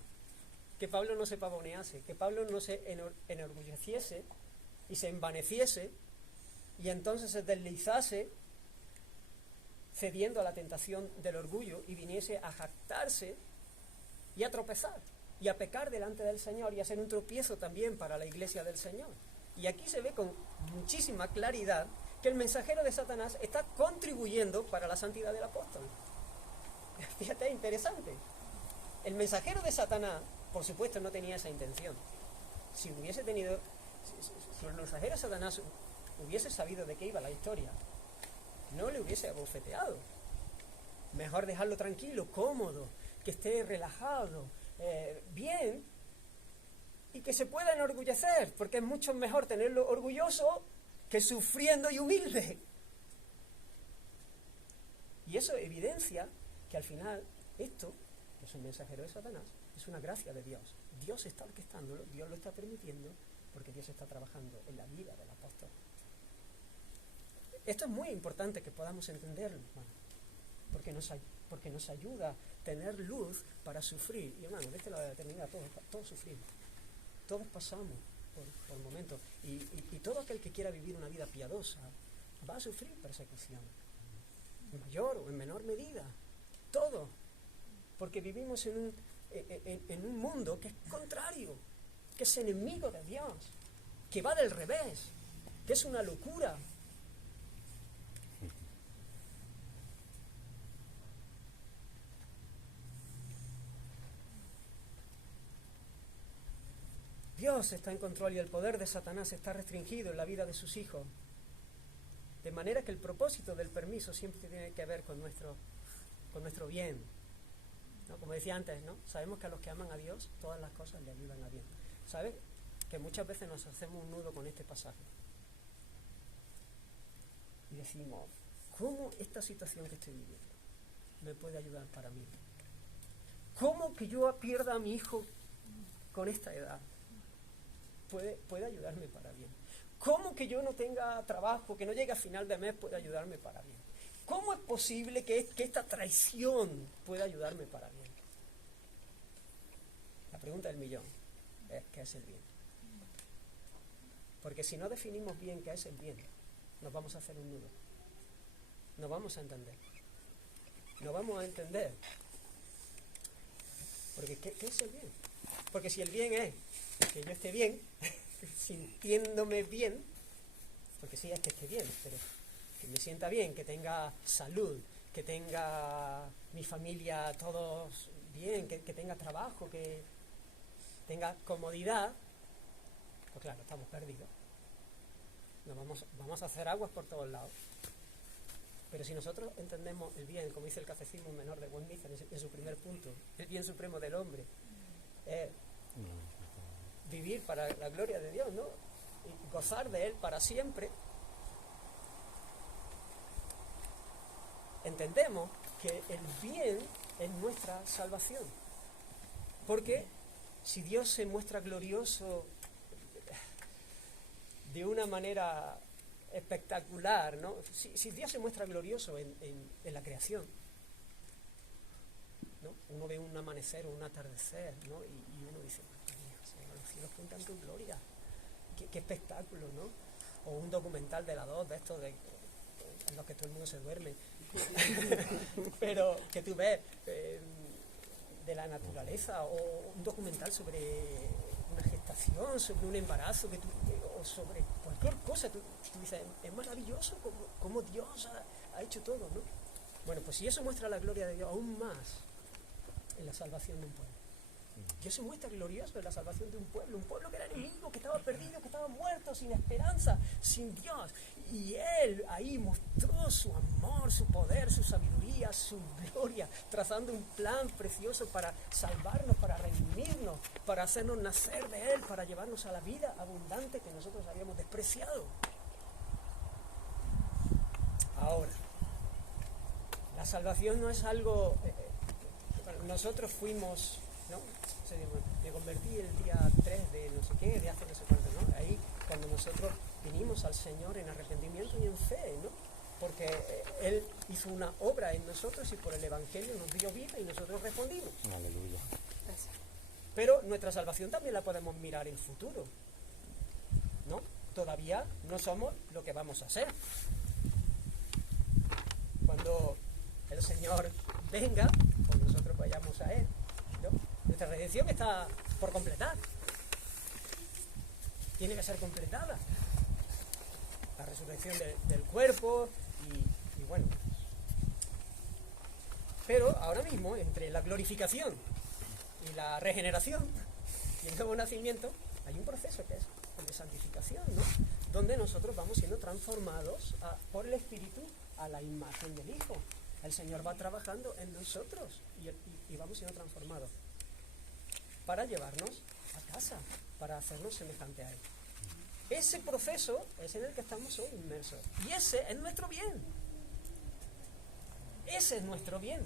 que Pablo no se pavonease, que Pablo no se enorgulleciese y se envaneciese y entonces se deslizase cediendo a la tentación del orgullo y viniese a jactarse y a tropezar y a pecar delante del Señor y a ser un tropiezo también para la iglesia del Señor. Y aquí se ve con muchísima claridad que el mensajero de Satanás está contribuyendo para la santidad del apóstol. Fíjate, interesante. El mensajero de Satanás, por supuesto, no tenía esa intención. Si el mensajero de Satanás hubiese sabido de qué iba la historia, no le hubiese abofeteado. Mejor dejarlo tranquilo, cómodo, que esté relajado, bien, y que se pueda enorgullecer, porque es mucho mejor tenerlo orgulloso que sufriendo y humilde. Y eso evidencia que al final esto, que es un mensajero de Satanás, es una gracia de Dios. Dios está orquestándolo, Dios lo está permitiendo, porque Dios está trabajando en la vida del apóstol. Esto es muy importante que podamos entenderlo, hermano, porque nos ayuda a tener luz para sufrir. Y hermano, desde la eternidad todos sufrimos, todos pasamos por momentos. Y todo aquel que quiera vivir una vida piadosa va a sufrir persecución, en mayor o en menor medida, todo, porque vivimos en un mundo que es contrario, que es enemigo de Dios, que va del revés, que es una locura. Dios está en control y el poder de Satanás está restringido en la vida de sus hijos. De manera que el propósito del permiso siempre tiene que ver con nuestro bien, ¿no? Como decía antes, ¿no? Sabemos que a los que aman a Dios, todas las cosas le ayudan a bien. ¿Sabes? Que muchas veces nos hacemos un nudo con este pasaje. Y decimos, ¿cómo esta situación que estoy viviendo me puede ayudar para mí? ¿Cómo que yo pierda a mi hijo con esta edad puede ayudarme para bien? ¿Cómo que yo no tenga trabajo, que no llegue a final de mes puede ayudarme para bien? ¿Cómo es posible que esta traición pueda ayudarme para bien? La pregunta del millón es, ¿qué es el bien? Porque si no definimos bien qué es el bien, nos vamos a hacer un nudo. No vamos a entender. No vamos a entender. Porque ¿qué es el bien? Porque si el bien es que yo esté bien, sintiéndome bien, porque sí es que esté bien, pero que me sienta bien, que tenga salud, que tenga mi familia todos bien, que tenga trabajo, que tenga comodidad, pues claro, estamos perdidos. Vamos a hacer aguas por todos lados. Pero si nosotros entendemos el bien, como dice el Catecismo Menor de Westminster en su primer punto, el bien supremo del hombre, vivir para la gloria de Dios, ¿no? Y gozar de Él para siempre, entendemos que el bien es nuestra salvación. Porque si Dios se muestra glorioso de una manera espectacular, ¿no? Si Dios se muestra glorioso en la creación, ¿no? Uno ve un amanecer o un atardecer, ¿no? Y uno dice, los cielos cuentan tu gloria, qué espectáculo, ¿no? O un documental de la 2 de estos en los que todo el mundo se duerme pero que tú ves de la naturaleza, o un documental sobre una gestación, sobre un embarazo, o sobre cualquier cosa, tú dices, es maravilloso como Dios ha hecho todo, ¿no? Bueno, pues si eso muestra la gloria de Dios, aún más en la salvación de un pueblo. Dios se muestra glorioso en la salvación de un pueblo que era enemigo, que estaba perdido, que estaba muerto, sin esperanza, sin Dios. Y Él ahí mostró su amor, su poder, su sabiduría, su gloria, trazando un plan precioso para salvarnos, para redimirnos, para hacernos nacer de Él, para llevarnos a la vida abundante que nosotros habíamos despreciado. Ahora, la salvación no es algo... nosotros fuimos, ¿no? Me convertí el día 3 de no sé qué, de hace no sé cuánto, ¿no? Ahí cuando nosotros vinimos al Señor en arrepentimiento y en fe, ¿no? Porque Él hizo una obra en nosotros y por el Evangelio nos dio vida y nosotros respondimos. Aleluya. Pero nuestra salvación también la podemos mirar en futuro, ¿no? Todavía no somos lo que vamos a ser. Cuando el Señor venga, pues nosotros vayamos a Él, ¿no? Nuestra redención está por completar. Tiene que ser completada. La resurrección del cuerpo y bueno. Pero ahora mismo, entre la glorificación y la regeneración y el nuevo nacimiento, hay un proceso que es el de santificación, ¿no? Donde nosotros vamos siendo transformados por el Espíritu a la imagen del Hijo. El Señor va trabajando en nosotros y vamos siendo transformados para llevarnos a casa, para hacernos semejante a Él. Ese proceso es en el que estamos hoy inmersos. Y ese es nuestro bien. Ese es nuestro bien.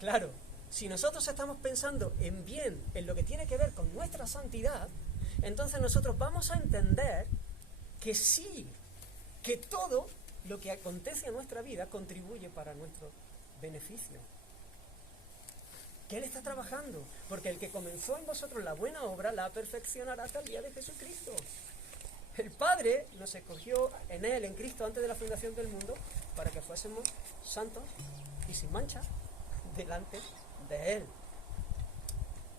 Claro, si nosotros estamos pensando en bien, en lo que tiene que ver con nuestra santidad, entonces nosotros vamos a entender que sí, que todo lo que acontece en nuestra vida contribuye para nuestro beneficio. Que Él está trabajando, porque el que comenzó en vosotros la buena obra la perfeccionará hasta el día de Jesucristo. El Padre nos escogió en Él, en Cristo, antes de la fundación del mundo, para que fuésemos santos y sin mancha delante de Él.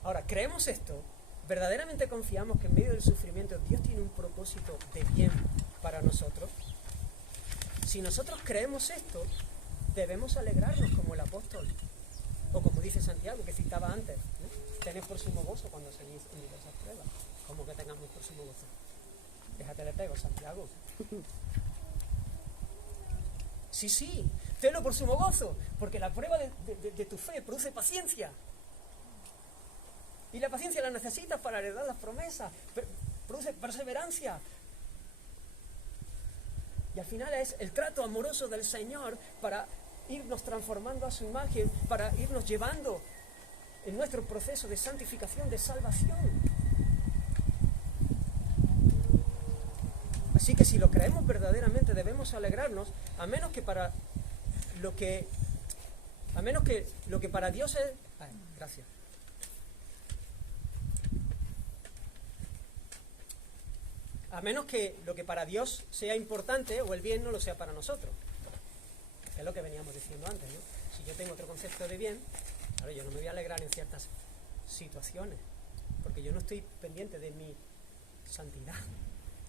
Ahora, ¿creemos esto? ¿Verdaderamente confiamos que en medio del sufrimiento Dios tiene un propósito de bien para nosotros? Si nosotros creemos esto, debemos alegrarnos como el apóstol, o como dice Santiago, que citaba antes, ¿no? Tened por sumo gozo cuando seguís en diversas pruebas. ¿Cómo que tengamos por sumo gozo? Déjate le pego, Santiago. Sí, tenlo por sumo gozo, porque la prueba de tu fe produce paciencia. Y la paciencia la necesitas para heredar las promesas, produce perseverancia. Y al final es el trato amoroso del Señor para irnos transformando a su imagen, para irnos llevando en nuestro proceso de santificación, de salvación. Así que si lo creemos verdaderamente debemos alegrarnos, a menos que lo que para Dios es... Ay, gracias. A menos que lo que para Dios sea importante o el bien no lo sea para nosotros. Es lo que veníamos diciendo antes, ¿no? Si yo tengo otro concepto de bien, claro, yo no me voy a alegrar en ciertas situaciones, porque yo no estoy pendiente de mi santidad,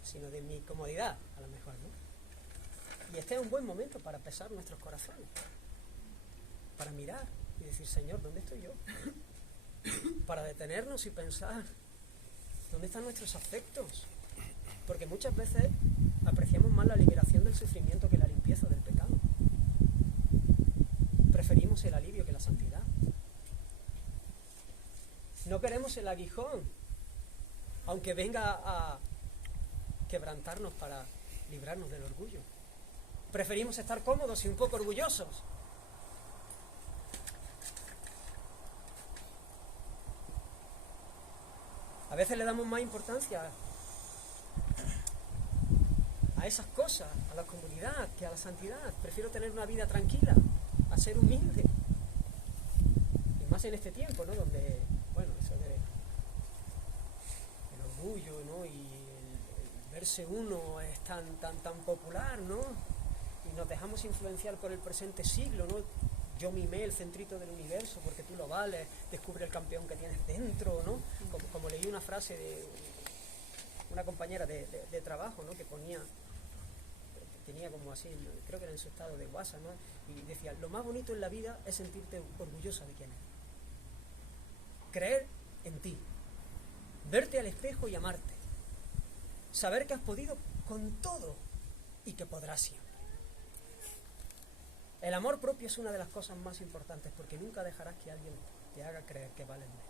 sino de mi comodidad, a lo mejor, ¿no? Y este es un buen momento para pesar nuestros corazones, para mirar y decir, Señor, ¿dónde estoy yo? Para detenernos y pensar, ¿dónde están nuestros afectos? Porque muchas veces apreciamos más la liberación del sufrimiento que la limpieza del pecado. Preferimos el alivio que la santidad. No queremos el aguijón, aunque venga a quebrantarnos para librarnos del orgullo. Preferimos estar cómodos y un poco orgullosos. A veces le damos más importancia a esas cosas, a la comodidad, que a la santidad. Prefiero tener una vida tranquila, a ser humilde. Y más en este tiempo, ¿no? Donde, bueno, eso de el orgullo, ¿no? Y el verse uno es tan popular, ¿no? Y nos dejamos influenciar por el presente siglo, ¿no? Yo mimé el centrito del universo porque tú lo vales, descubre el campeón que tienes dentro, ¿no? Como leí una frase de una compañera de trabajo, ¿no? Que tenía como así, creo que era en su estado de WhatsApp, ¿no? Y decía, lo más bonito en la vida es sentirte orgullosa de quién eres. Creer en ti. Verte al espejo y amarte. Saber que has podido con todo y que podrás siempre. El amor propio es una de las cosas más importantes, porque nunca dejarás que alguien te haga creer que vales menos.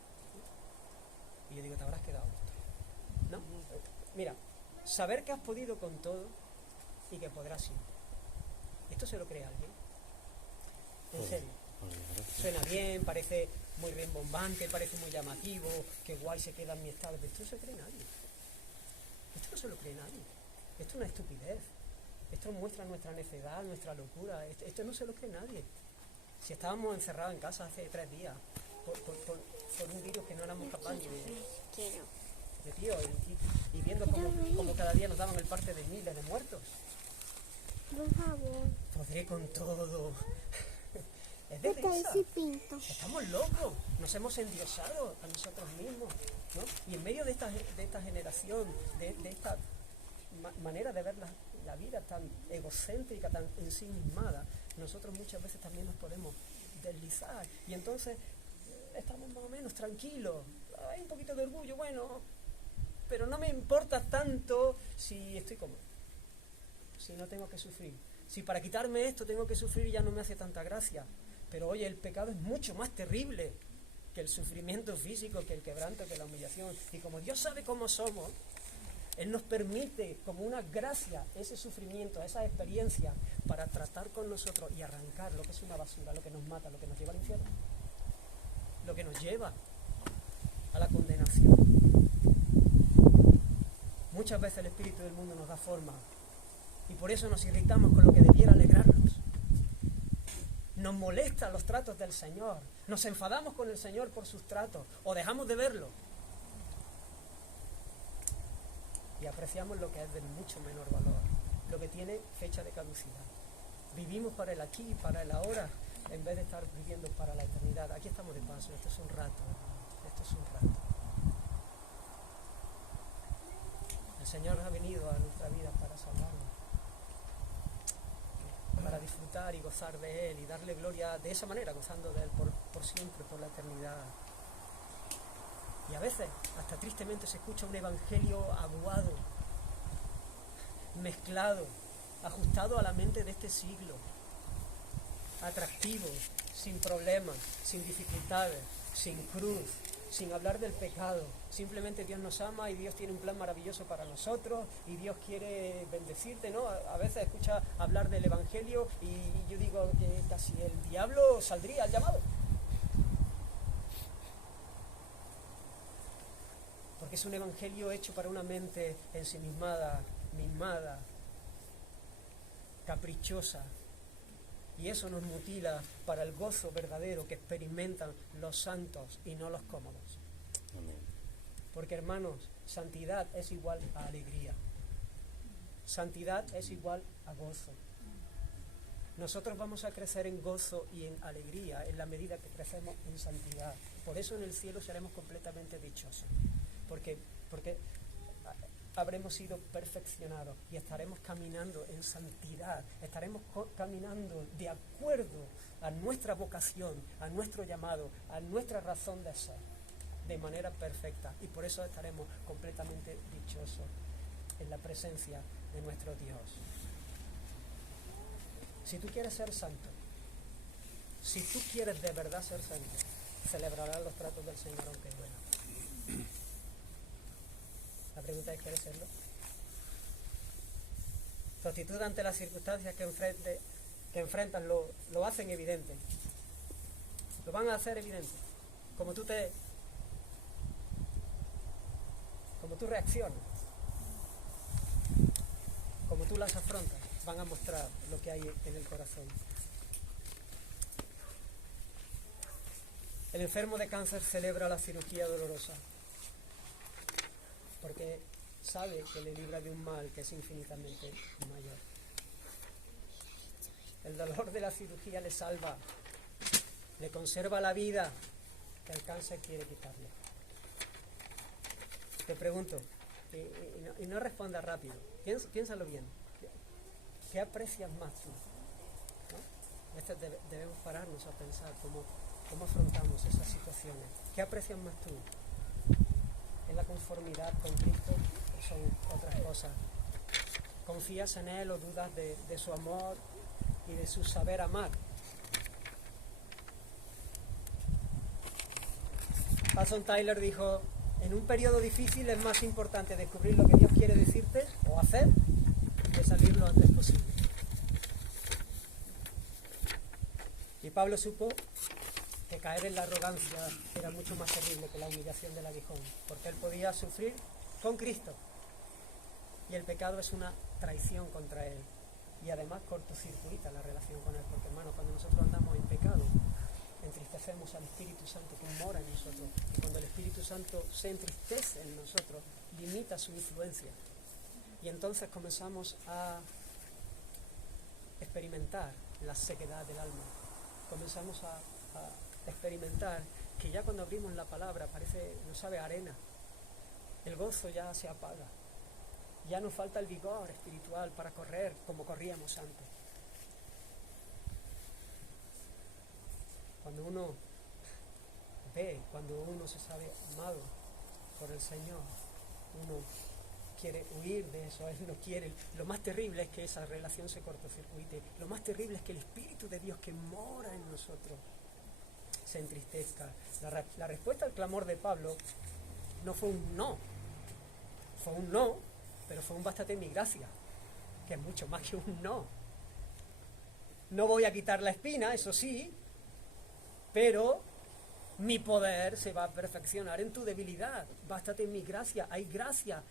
Y yo digo, te habrás quedado esto, ¿no? Mira, saber que has podido con todo y que podrás siempre. ¿Esto se lo cree alguien? ¿En serio? Suena bien, parece muy rimbombante, parece muy llamativo, que guay se queda en mi estado, pero esto no se cree nadie. Esto no se lo cree nadie. Esto es una estupidez. Esto muestra nuestra necedad, nuestra locura. Esto no se lo cree nadie. Si estábamos encerrados en casa hace 3 días por un virus que no éramos capaces ni de tío, y viendo cómo cada día nos daban el parte de miles de muertos. Por favor. Podré con todo. Es de risa. Estamos locos. Nos hemos endiosado a nosotros mismos, ¿no? Y en medio de esta generación, de esta manera de ver la vida tan egocéntrica, tan ensimismada, nosotros muchas veces también nos podemos deslizar. Y entonces estamos más o menos tranquilos. Hay un poquito de orgullo, bueno, pero no me importa tanto si estoy cómodo, si no tengo que sufrir. Si para quitarme esto tengo que sufrir, ya no me hace tanta gracia. Pero oye, el pecado es mucho más terrible que el sufrimiento físico, que el quebranto, que la humillación. Y como Dios sabe cómo somos, Él nos permite como una gracia ese sufrimiento, esa experiencia, para tratar con nosotros y arrancar lo que es una basura, lo que nos mata, lo que nos lleva al infierno, lo que nos lleva a la condenación. Muchas veces el espíritu del mundo nos da forma y por eso nos irritamos con lo que debiera alegrarnos. Nos molestan los tratos del Señor, nos enfadamos con el Señor por sus tratos o dejamos de verlo y apreciamos lo que es de mucho menor valor, lo que tiene fecha de caducidad. Vivimos para el aquí y para el ahora en vez de estar viviendo para la eternidad. Aquí estamos de paso, esto es un rato, esto es un rato. El Señor ha venido a nuestra vida para salvarnos, para disfrutar y gozar de Él y darle gloria de esa manera, gozando de Él por siempre, por la eternidad. Y a veces, hasta tristemente, se escucha un evangelio aguado, mezclado, ajustado a la mente de este siglo, atractivo, sin problemas, sin dificultades, sin cruz, sin hablar del pecado. Simplemente Dios nos ama y Dios tiene un plan maravilloso para nosotros y Dios quiere bendecirte, ¿no? A veces escucha hablar del evangelio y yo digo que casi el diablo saldría al llamado. Porque es un evangelio hecho para una mente ensimismada, mimada, caprichosa. Y eso nos mutila para el gozo verdadero que experimentan los santos y no los cómodos. Amén. Porque, hermanos, santidad es igual a alegría. Santidad es igual a gozo. Nosotros vamos a crecer en gozo y en alegría en la medida que crecemos en santidad. Por eso en el cielo seremos completamente dichosos. Porque habremos sido perfeccionados y estaremos caminando en santidad, estaremos caminando de acuerdo a nuestra vocación, a nuestro llamado, a nuestra razón de ser, de manera perfecta. Y por eso estaremos completamente dichosos en la presencia de nuestro Dios. Si tú quieres ser santo, si tú quieres de verdad ser santo, celebrarás los tratos del Señor aunque duela. La pregunta es, ¿quieres serlo? Tu actitud ante las circunstancias que enfrentas lo hacen evidente. Lo van a hacer evidente. Como tú reaccionas, como tú las afrontas, van a mostrar lo que hay en el corazón. El enfermo de cáncer celebra la cirugía dolorosa, porque sabe que le libra de un mal que es infinitamente mayor. El dolor de la cirugía le salva, le conserva la vida que el cáncer quiere quitarle. Te pregunto, y no respondas rápido, piénsalo bien. ¿Qué aprecias más tú? ¿No? A veces debemos pararnos a pensar cómo afrontamos esas situaciones. ¿Qué aprecias más tú? ¿Es la conformidad con Cristo o son otras cosas ¿Confías en Él o dudas de su amor y de su saber amar? Hudson Taylor dijo: en un periodo difícil es más importante descubrir lo que Dios quiere decirte o hacer que salir lo antes posible. Y Pablo supo que caer en la arrogancia era mucho más terrible que la humillación del aguijón, porque él podía sufrir con Cristo. Y el pecado es una traición contra Él. Y además cortocircuita la relación con Él, porque hermanos, cuando nosotros andamos en pecado, entristecemos al Espíritu Santo que mora en nosotros. Y cuando el Espíritu Santo se entristece en nosotros, limita su influencia. Y entonces comenzamos a experimentar la sequedad del alma. Comenzamos a experimentar que ya cuando abrimos la palabra parece, nos sabe a arena. El gozo ya se apaga. Ya nos falta el vigor espiritual para correr como corríamos antes. Cuando uno ve, cuando uno se sabe amado por el Señor, uno quiere huir de eso, Él no quiere. Lo más terrible es que esa relación se cortocircuite. Lo más terrible es que el Espíritu de Dios que mora en nosotros se entristezca. La respuesta al clamor de Pablo no fue un no. Fue un no, pero fue un bástate en mi gracia, que es mucho más que un no. No voy a quitar la espina, eso sí, pero mi poder se va a perfeccionar en tu debilidad. Bástate en mi gracia. Hay gracia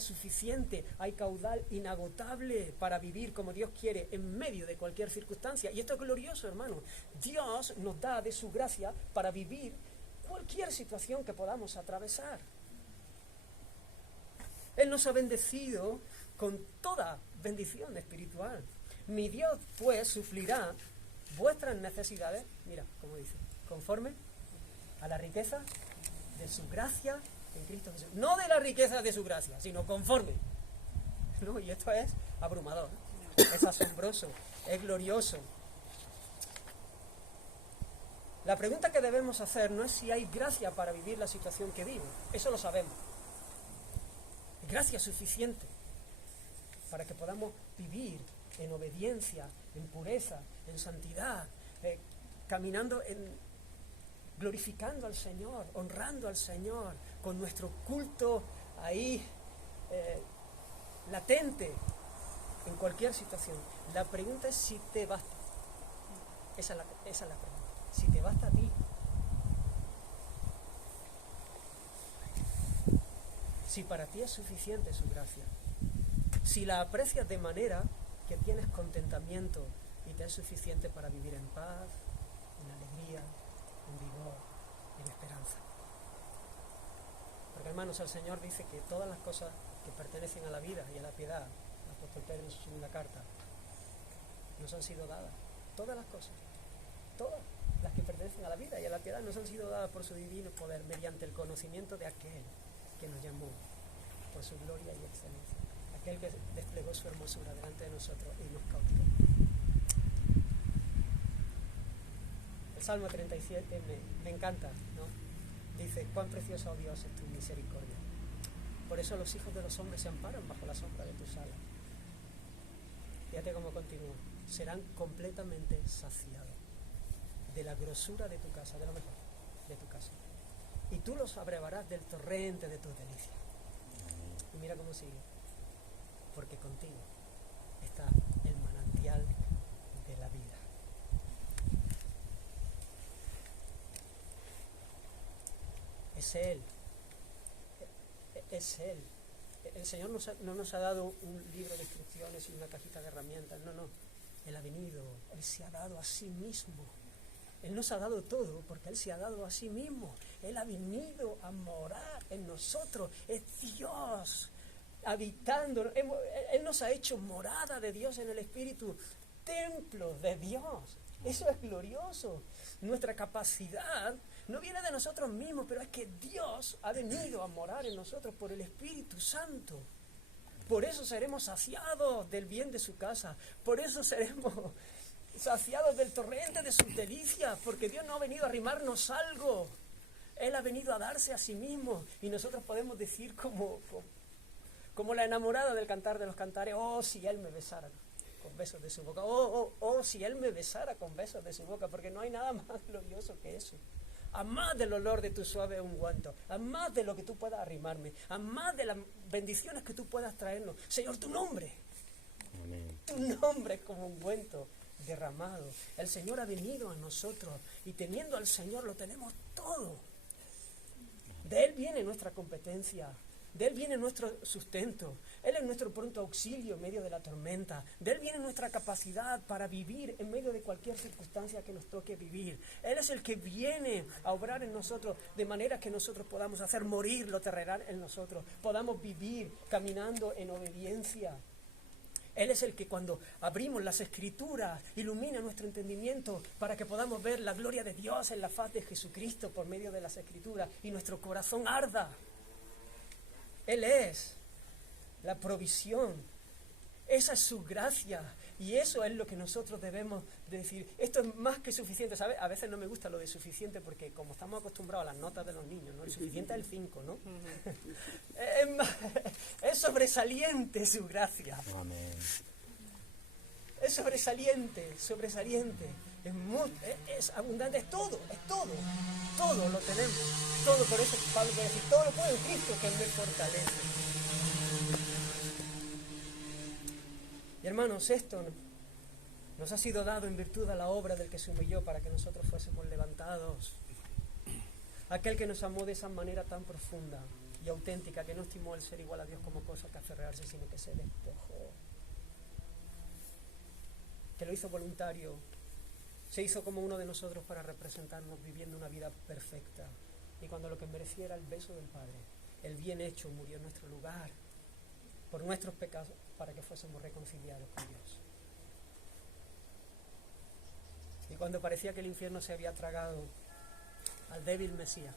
suficiente, hay caudal inagotable para vivir como Dios quiere en medio de cualquier circunstancia. Y esto es glorioso, hermano. Dios nos da de su gracia para vivir cualquier situación que podamos atravesar. Él nos ha bendecido con toda bendición espiritual. Mi Dios, pues, suplirá vuestras necesidades, mira, como dice, conforme a la riqueza de su gracia en Cristo Jesús. No de la riqueza de su gracia, sino conforme. ¿No? Y esto es abrumador, es asombroso, es glorioso. La pregunta que debemos hacer no es si hay gracia para vivir la situación que vivo, eso lo sabemos. Gracia suficiente para que podamos vivir en obediencia, en pureza, en santidad, caminando glorificando al Señor, honrando al Señor, con nuestro culto ahí latente en cualquier situación. La pregunta es si te basta. Esa es la pregunta. Si te basta a ti. Si para ti es suficiente su gracia, si la aprecias de manera que tienes contentamiento y te es suficiente para vivir en paz, en alegría, en vigor, en esperanza. Porque hermanos, el Señor dice que todas las cosas que pertenecen a la vida y a la piedad, el apóstol Pedro en su segunda carta, nos han sido dadas. Todas las cosas, todas las que pertenecen a la vida y a la piedad nos han sido dadas por su divino poder, mediante el conocimiento de aquel que nos llamó por su gloria y excelencia, aquel que desplegó su hermosura delante de nosotros y nos cautivó. El Salmo 37 me encanta, ¿no? Dice: cuán precioso, oh Dios, es tu misericordia. Por eso los hijos de los hombres se amparan bajo la sombra de tus alas. Fíjate cómo continúa: serán completamente saciados de la grosura de tu casa, de lo mejor de tu casa. Y tú los abrevarás del torrente de tus delicias. Y mira cómo sigue: porque contigo está el manantial de la vida. Es Él. Es Él. El Señor no nos ha dado un libro de instrucciones y una cajita de herramientas. No. Él ha venido. Él se ha dado a sí mismo. Él nos ha dado todo porque Él se ha dado a sí mismo. Él ha venido a morar en nosotros. Es Dios habitando. Él nos ha hecho morada de Dios en el Espíritu, templo de Dios. Eso es glorioso. Nuestra capacidad no viene de nosotros mismos, pero es que Dios ha venido a morar en nosotros por el Espíritu Santo. Por eso seremos saciados del bien de su casa. Por eso seremos saciados del torrente de sus delicias, porque Dios no ha venido a arrimarnos algo. Él ha venido a darse a sí mismo. Y nosotros podemos decir como como la enamorada del Cantar de los Cantares. Oh, si él me besara con besos de su boca. Oh, si él me besara con besos de su boca, porque no hay nada más glorioso que eso. A más del olor de tu suave ungüento, a más de lo que tú puedas arrimarme, a más de las bendiciones que tú puedas traernos. Señor, tu nombre. Amén. Tu nombre es como ungüento derramado. El Señor ha venido a nosotros y teniendo al Señor lo tenemos todo. De Él viene nuestra competencia, de Él viene nuestro sustento, Él es nuestro pronto auxilio en medio de la tormenta, de Él viene nuestra capacidad para vivir en medio de cualquier circunstancia que nos toque vivir. Él es el que viene a obrar en nosotros de manera que nosotros podamos hacer morir lo terrenal en nosotros, podamos vivir caminando en obediencia. Él es el que cuando abrimos las Escrituras ilumina nuestro entendimiento para que podamos ver la gloria de Dios en la faz de Jesucristo por medio de las Escrituras y nuestro corazón arda. Él es la provisión. Esa es su gracia y eso es lo que nosotros debemos de decir. Esto es más que suficiente, ¿sabes? A veces no me gusta lo de suficiente porque como estamos acostumbrados a las notas de los niños, ¿no? El suficiente es el 5, ¿no? Es sobresaliente su gracia. Amén. Es sobresaliente. Es abundante, es todo lo tenemos. Todo, por eso Pablo puede decir, todo lo puedo en Cristo que me fortalece. Y hermanos, esto nos ha sido dado en virtud de la obra del que se humilló para que nosotros fuésemos levantados. Aquel que nos amó de esa manera tan profunda y auténtica, que no estimó el ser igual a Dios como cosa que aferrarse, sino que se despojó. Que lo hizo voluntario, se hizo como uno de nosotros para representarnos viviendo una vida perfecta. Y cuando lo que merecía era el beso del Padre, el bien hecho murió en nuestro lugar, por nuestros pecados, para que fuésemos reconciliados con Dios. Y cuando parecía que el infierno se había tragado al débil Mesías,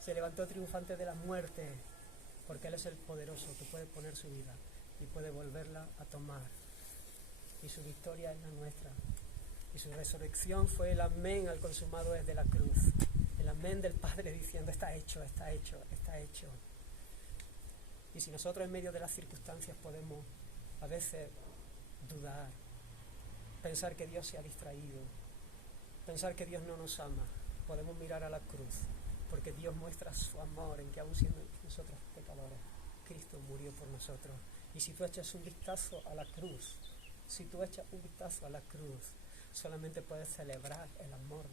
se levantó triunfante de la muerte, porque Él es el poderoso que puede poner su vida y puede volverla a tomar. Y su victoria es la nuestra. Y su resurrección fue el amén al consumado desde la cruz. El amén del Padre diciendo, está hecho, está hecho, está hecho. Y si nosotros en medio de las circunstancias podemos a veces dudar, pensar que Dios se ha distraído, pensar que Dios no nos ama, podemos mirar a la cruz, porque Dios muestra su amor en que aún siendo nosotros pecadores, Cristo murió por nosotros. Y si tú echas un vistazo a la cruz, solamente puedes celebrar el amor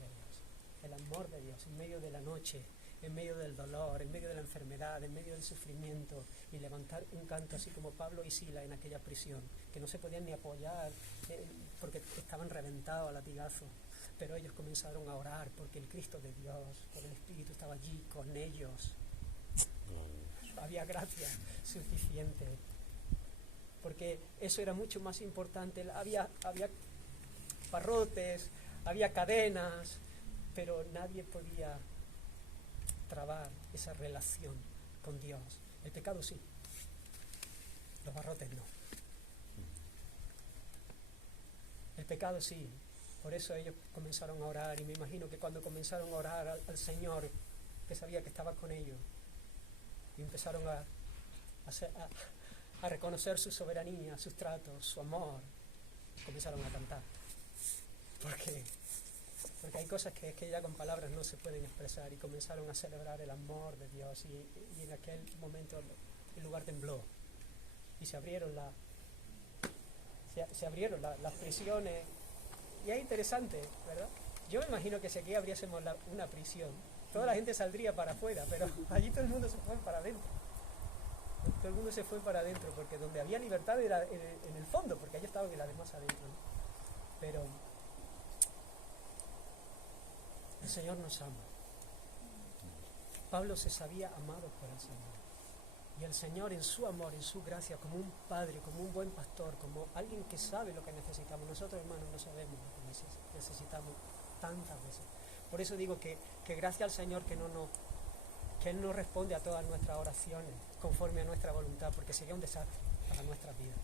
de Dios en medio de la noche, en medio del dolor, en medio de la enfermedad, en medio del sufrimiento, y levantar un canto así como Pablo y Sila en aquella prisión, que no se podían ni apoyar porque estaban reventados a latigazos, pero ellos comenzaron a orar porque el Cristo de Dios, por el Espíritu, estaba allí con ellos. Había gracia suficiente, porque eso era mucho más importante. Había barrotes, había cadenas, pero nadie podía trabar esa relación con Dios. El pecado sí, los barrotes no. El pecado sí, por eso ellos comenzaron a orar, y me imagino que cuando comenzaron a orar al Señor, que sabía que estaba con ellos, y empezaron a reconocer su soberanía, sus tratos, su amor, comenzaron a cantar. Porque hay cosas que ya con palabras no se pueden expresar, y comenzaron a celebrar el amor de Dios, y en aquel momento el lugar tembló y se abrieron las prisiones. Y es interesante, ¿verdad? Yo me imagino que si aquí abriésemos una prisión, toda la gente saldría para afuera, pero allí todo el mundo se fue para adentro. Todo el mundo se fue para adentro, porque donde había libertad era en el fondo, porque ellos estaban en la de más adentro, ¿no? Pero el Señor nos ama. Pablo se sabía amado por el Señor. Y el Señor, en su amor, en su gracia, como un padre, como un buen pastor, como alguien que sabe lo que necesitamos. Nosotros, hermanos, no sabemos lo que necesitamos tantas veces. Por eso digo que gracias al Señor que Él no responde a todas nuestras oraciones conforme a nuestra voluntad, porque sería un desastre para nuestras vidas,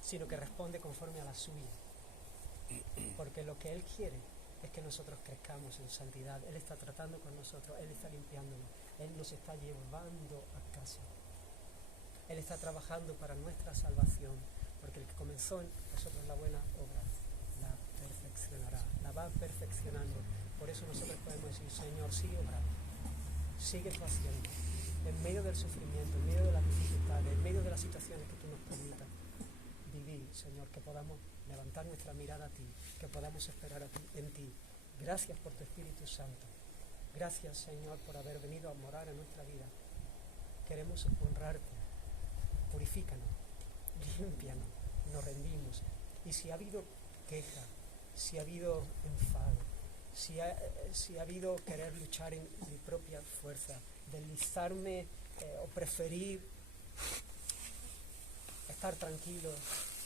sino que responde conforme a la suya. Porque lo que Él quiere es que nosotros crezcamos en santidad. Él está tratando con nosotros, Él está limpiándonos, Él nos está llevando a casa. Él está trabajando para nuestra salvación, porque el que comenzó en nosotros la buena obra la perfeccionará, la va perfeccionando. Por eso nosotros podemos decir, Señor, sigue obrando, sigue tú haciendo, en medio del sufrimiento, en medio de las dificultades, en medio de las situaciones que tú nos permitas vivir, Señor, que podamos levantar nuestra mirada a ti, que podamos esperar en ti. Gracias por tu Espíritu Santo. Gracias, Señor, por haber venido a morar en nuestra vida. Queremos honrarte. Purifícanos, límpianos, nos rendimos. Y si ha habido queja, si ha habido enfado, si ha habido querer luchar en mi propia fuerza, deslizarme o preferir estar tranquilo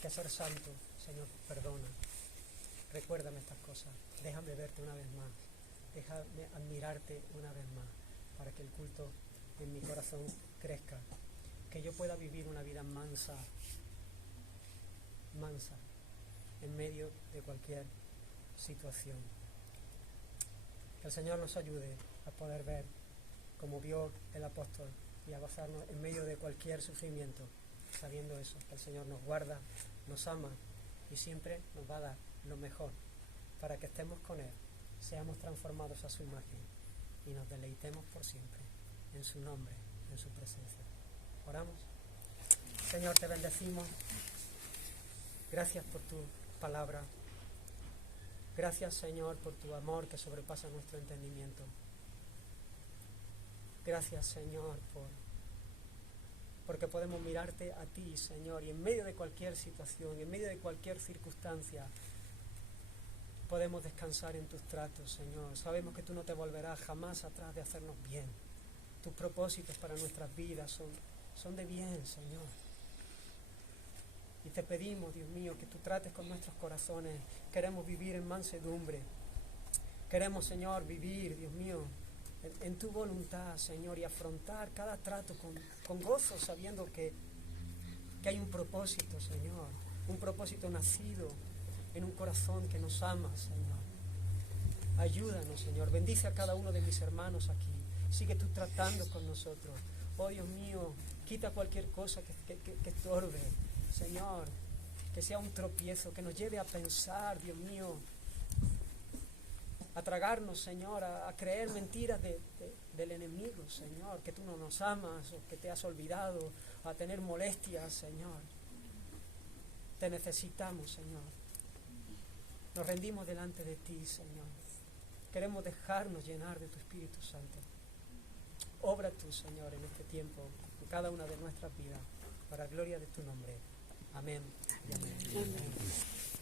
que ser santo, Señor, perdona. Recuérdame estas cosas, déjame verte una vez más, déjame admirarte una vez más, para que el culto en mi corazón crezca, que yo pueda vivir una vida mansa, en medio de cualquier situación. Que el Señor nos ayude a poder ver como vio el apóstol y a gozarnos en medio de cualquier sufrimiento, sabiendo eso, que el Señor nos guarda, nos ama y siempre nos va a dar lo mejor para que estemos con Él, seamos transformados a su imagen y nos deleitemos por siempre en su nombre, en su presencia. Oramos. Señor, te bendecimos. Gracias por tu palabra. Gracias, Señor, por tu amor que sobrepasa nuestro entendimiento. Gracias, Señor, porque podemos mirarte a ti, Señor, y en medio de cualquier situación, en medio de cualquier circunstancia, podemos descansar en tus tratos, Señor. Sabemos que tú no te volverás jamás atrás de hacernos bien. Tus propósitos para nuestras vidas son de bien, Señor. Y te pedimos, Dios mío, que tú trates con nuestros corazones. Queremos vivir en mansedumbre. Queremos, Señor, vivir, Dios mío, en tu voluntad, Señor, y afrontar cada trato con gozo, sabiendo que hay un propósito, Señor. Un propósito nacido en un corazón que nos ama, Señor. Ayúdanos, Señor. Bendice a cada uno de mis hermanos aquí. Sigue tú tratando con nosotros. Oh, Dios mío, quita cualquier cosa que estorbe, Señor. Que sea un tropiezo, que nos lleve a pensar, Dios mío, a tragarnos, Señor, a creer mentiras del enemigo, Señor, que tú no nos amas o que te has olvidado, a tener molestias, Señor. Te necesitamos, Señor. Nos rendimos delante de ti, Señor. Queremos dejarnos llenar de tu Espíritu Santo. Obra tú, Señor, en este tiempo, en cada una de nuestras vidas, para gloria de tu nombre. Amén y amén. Amén.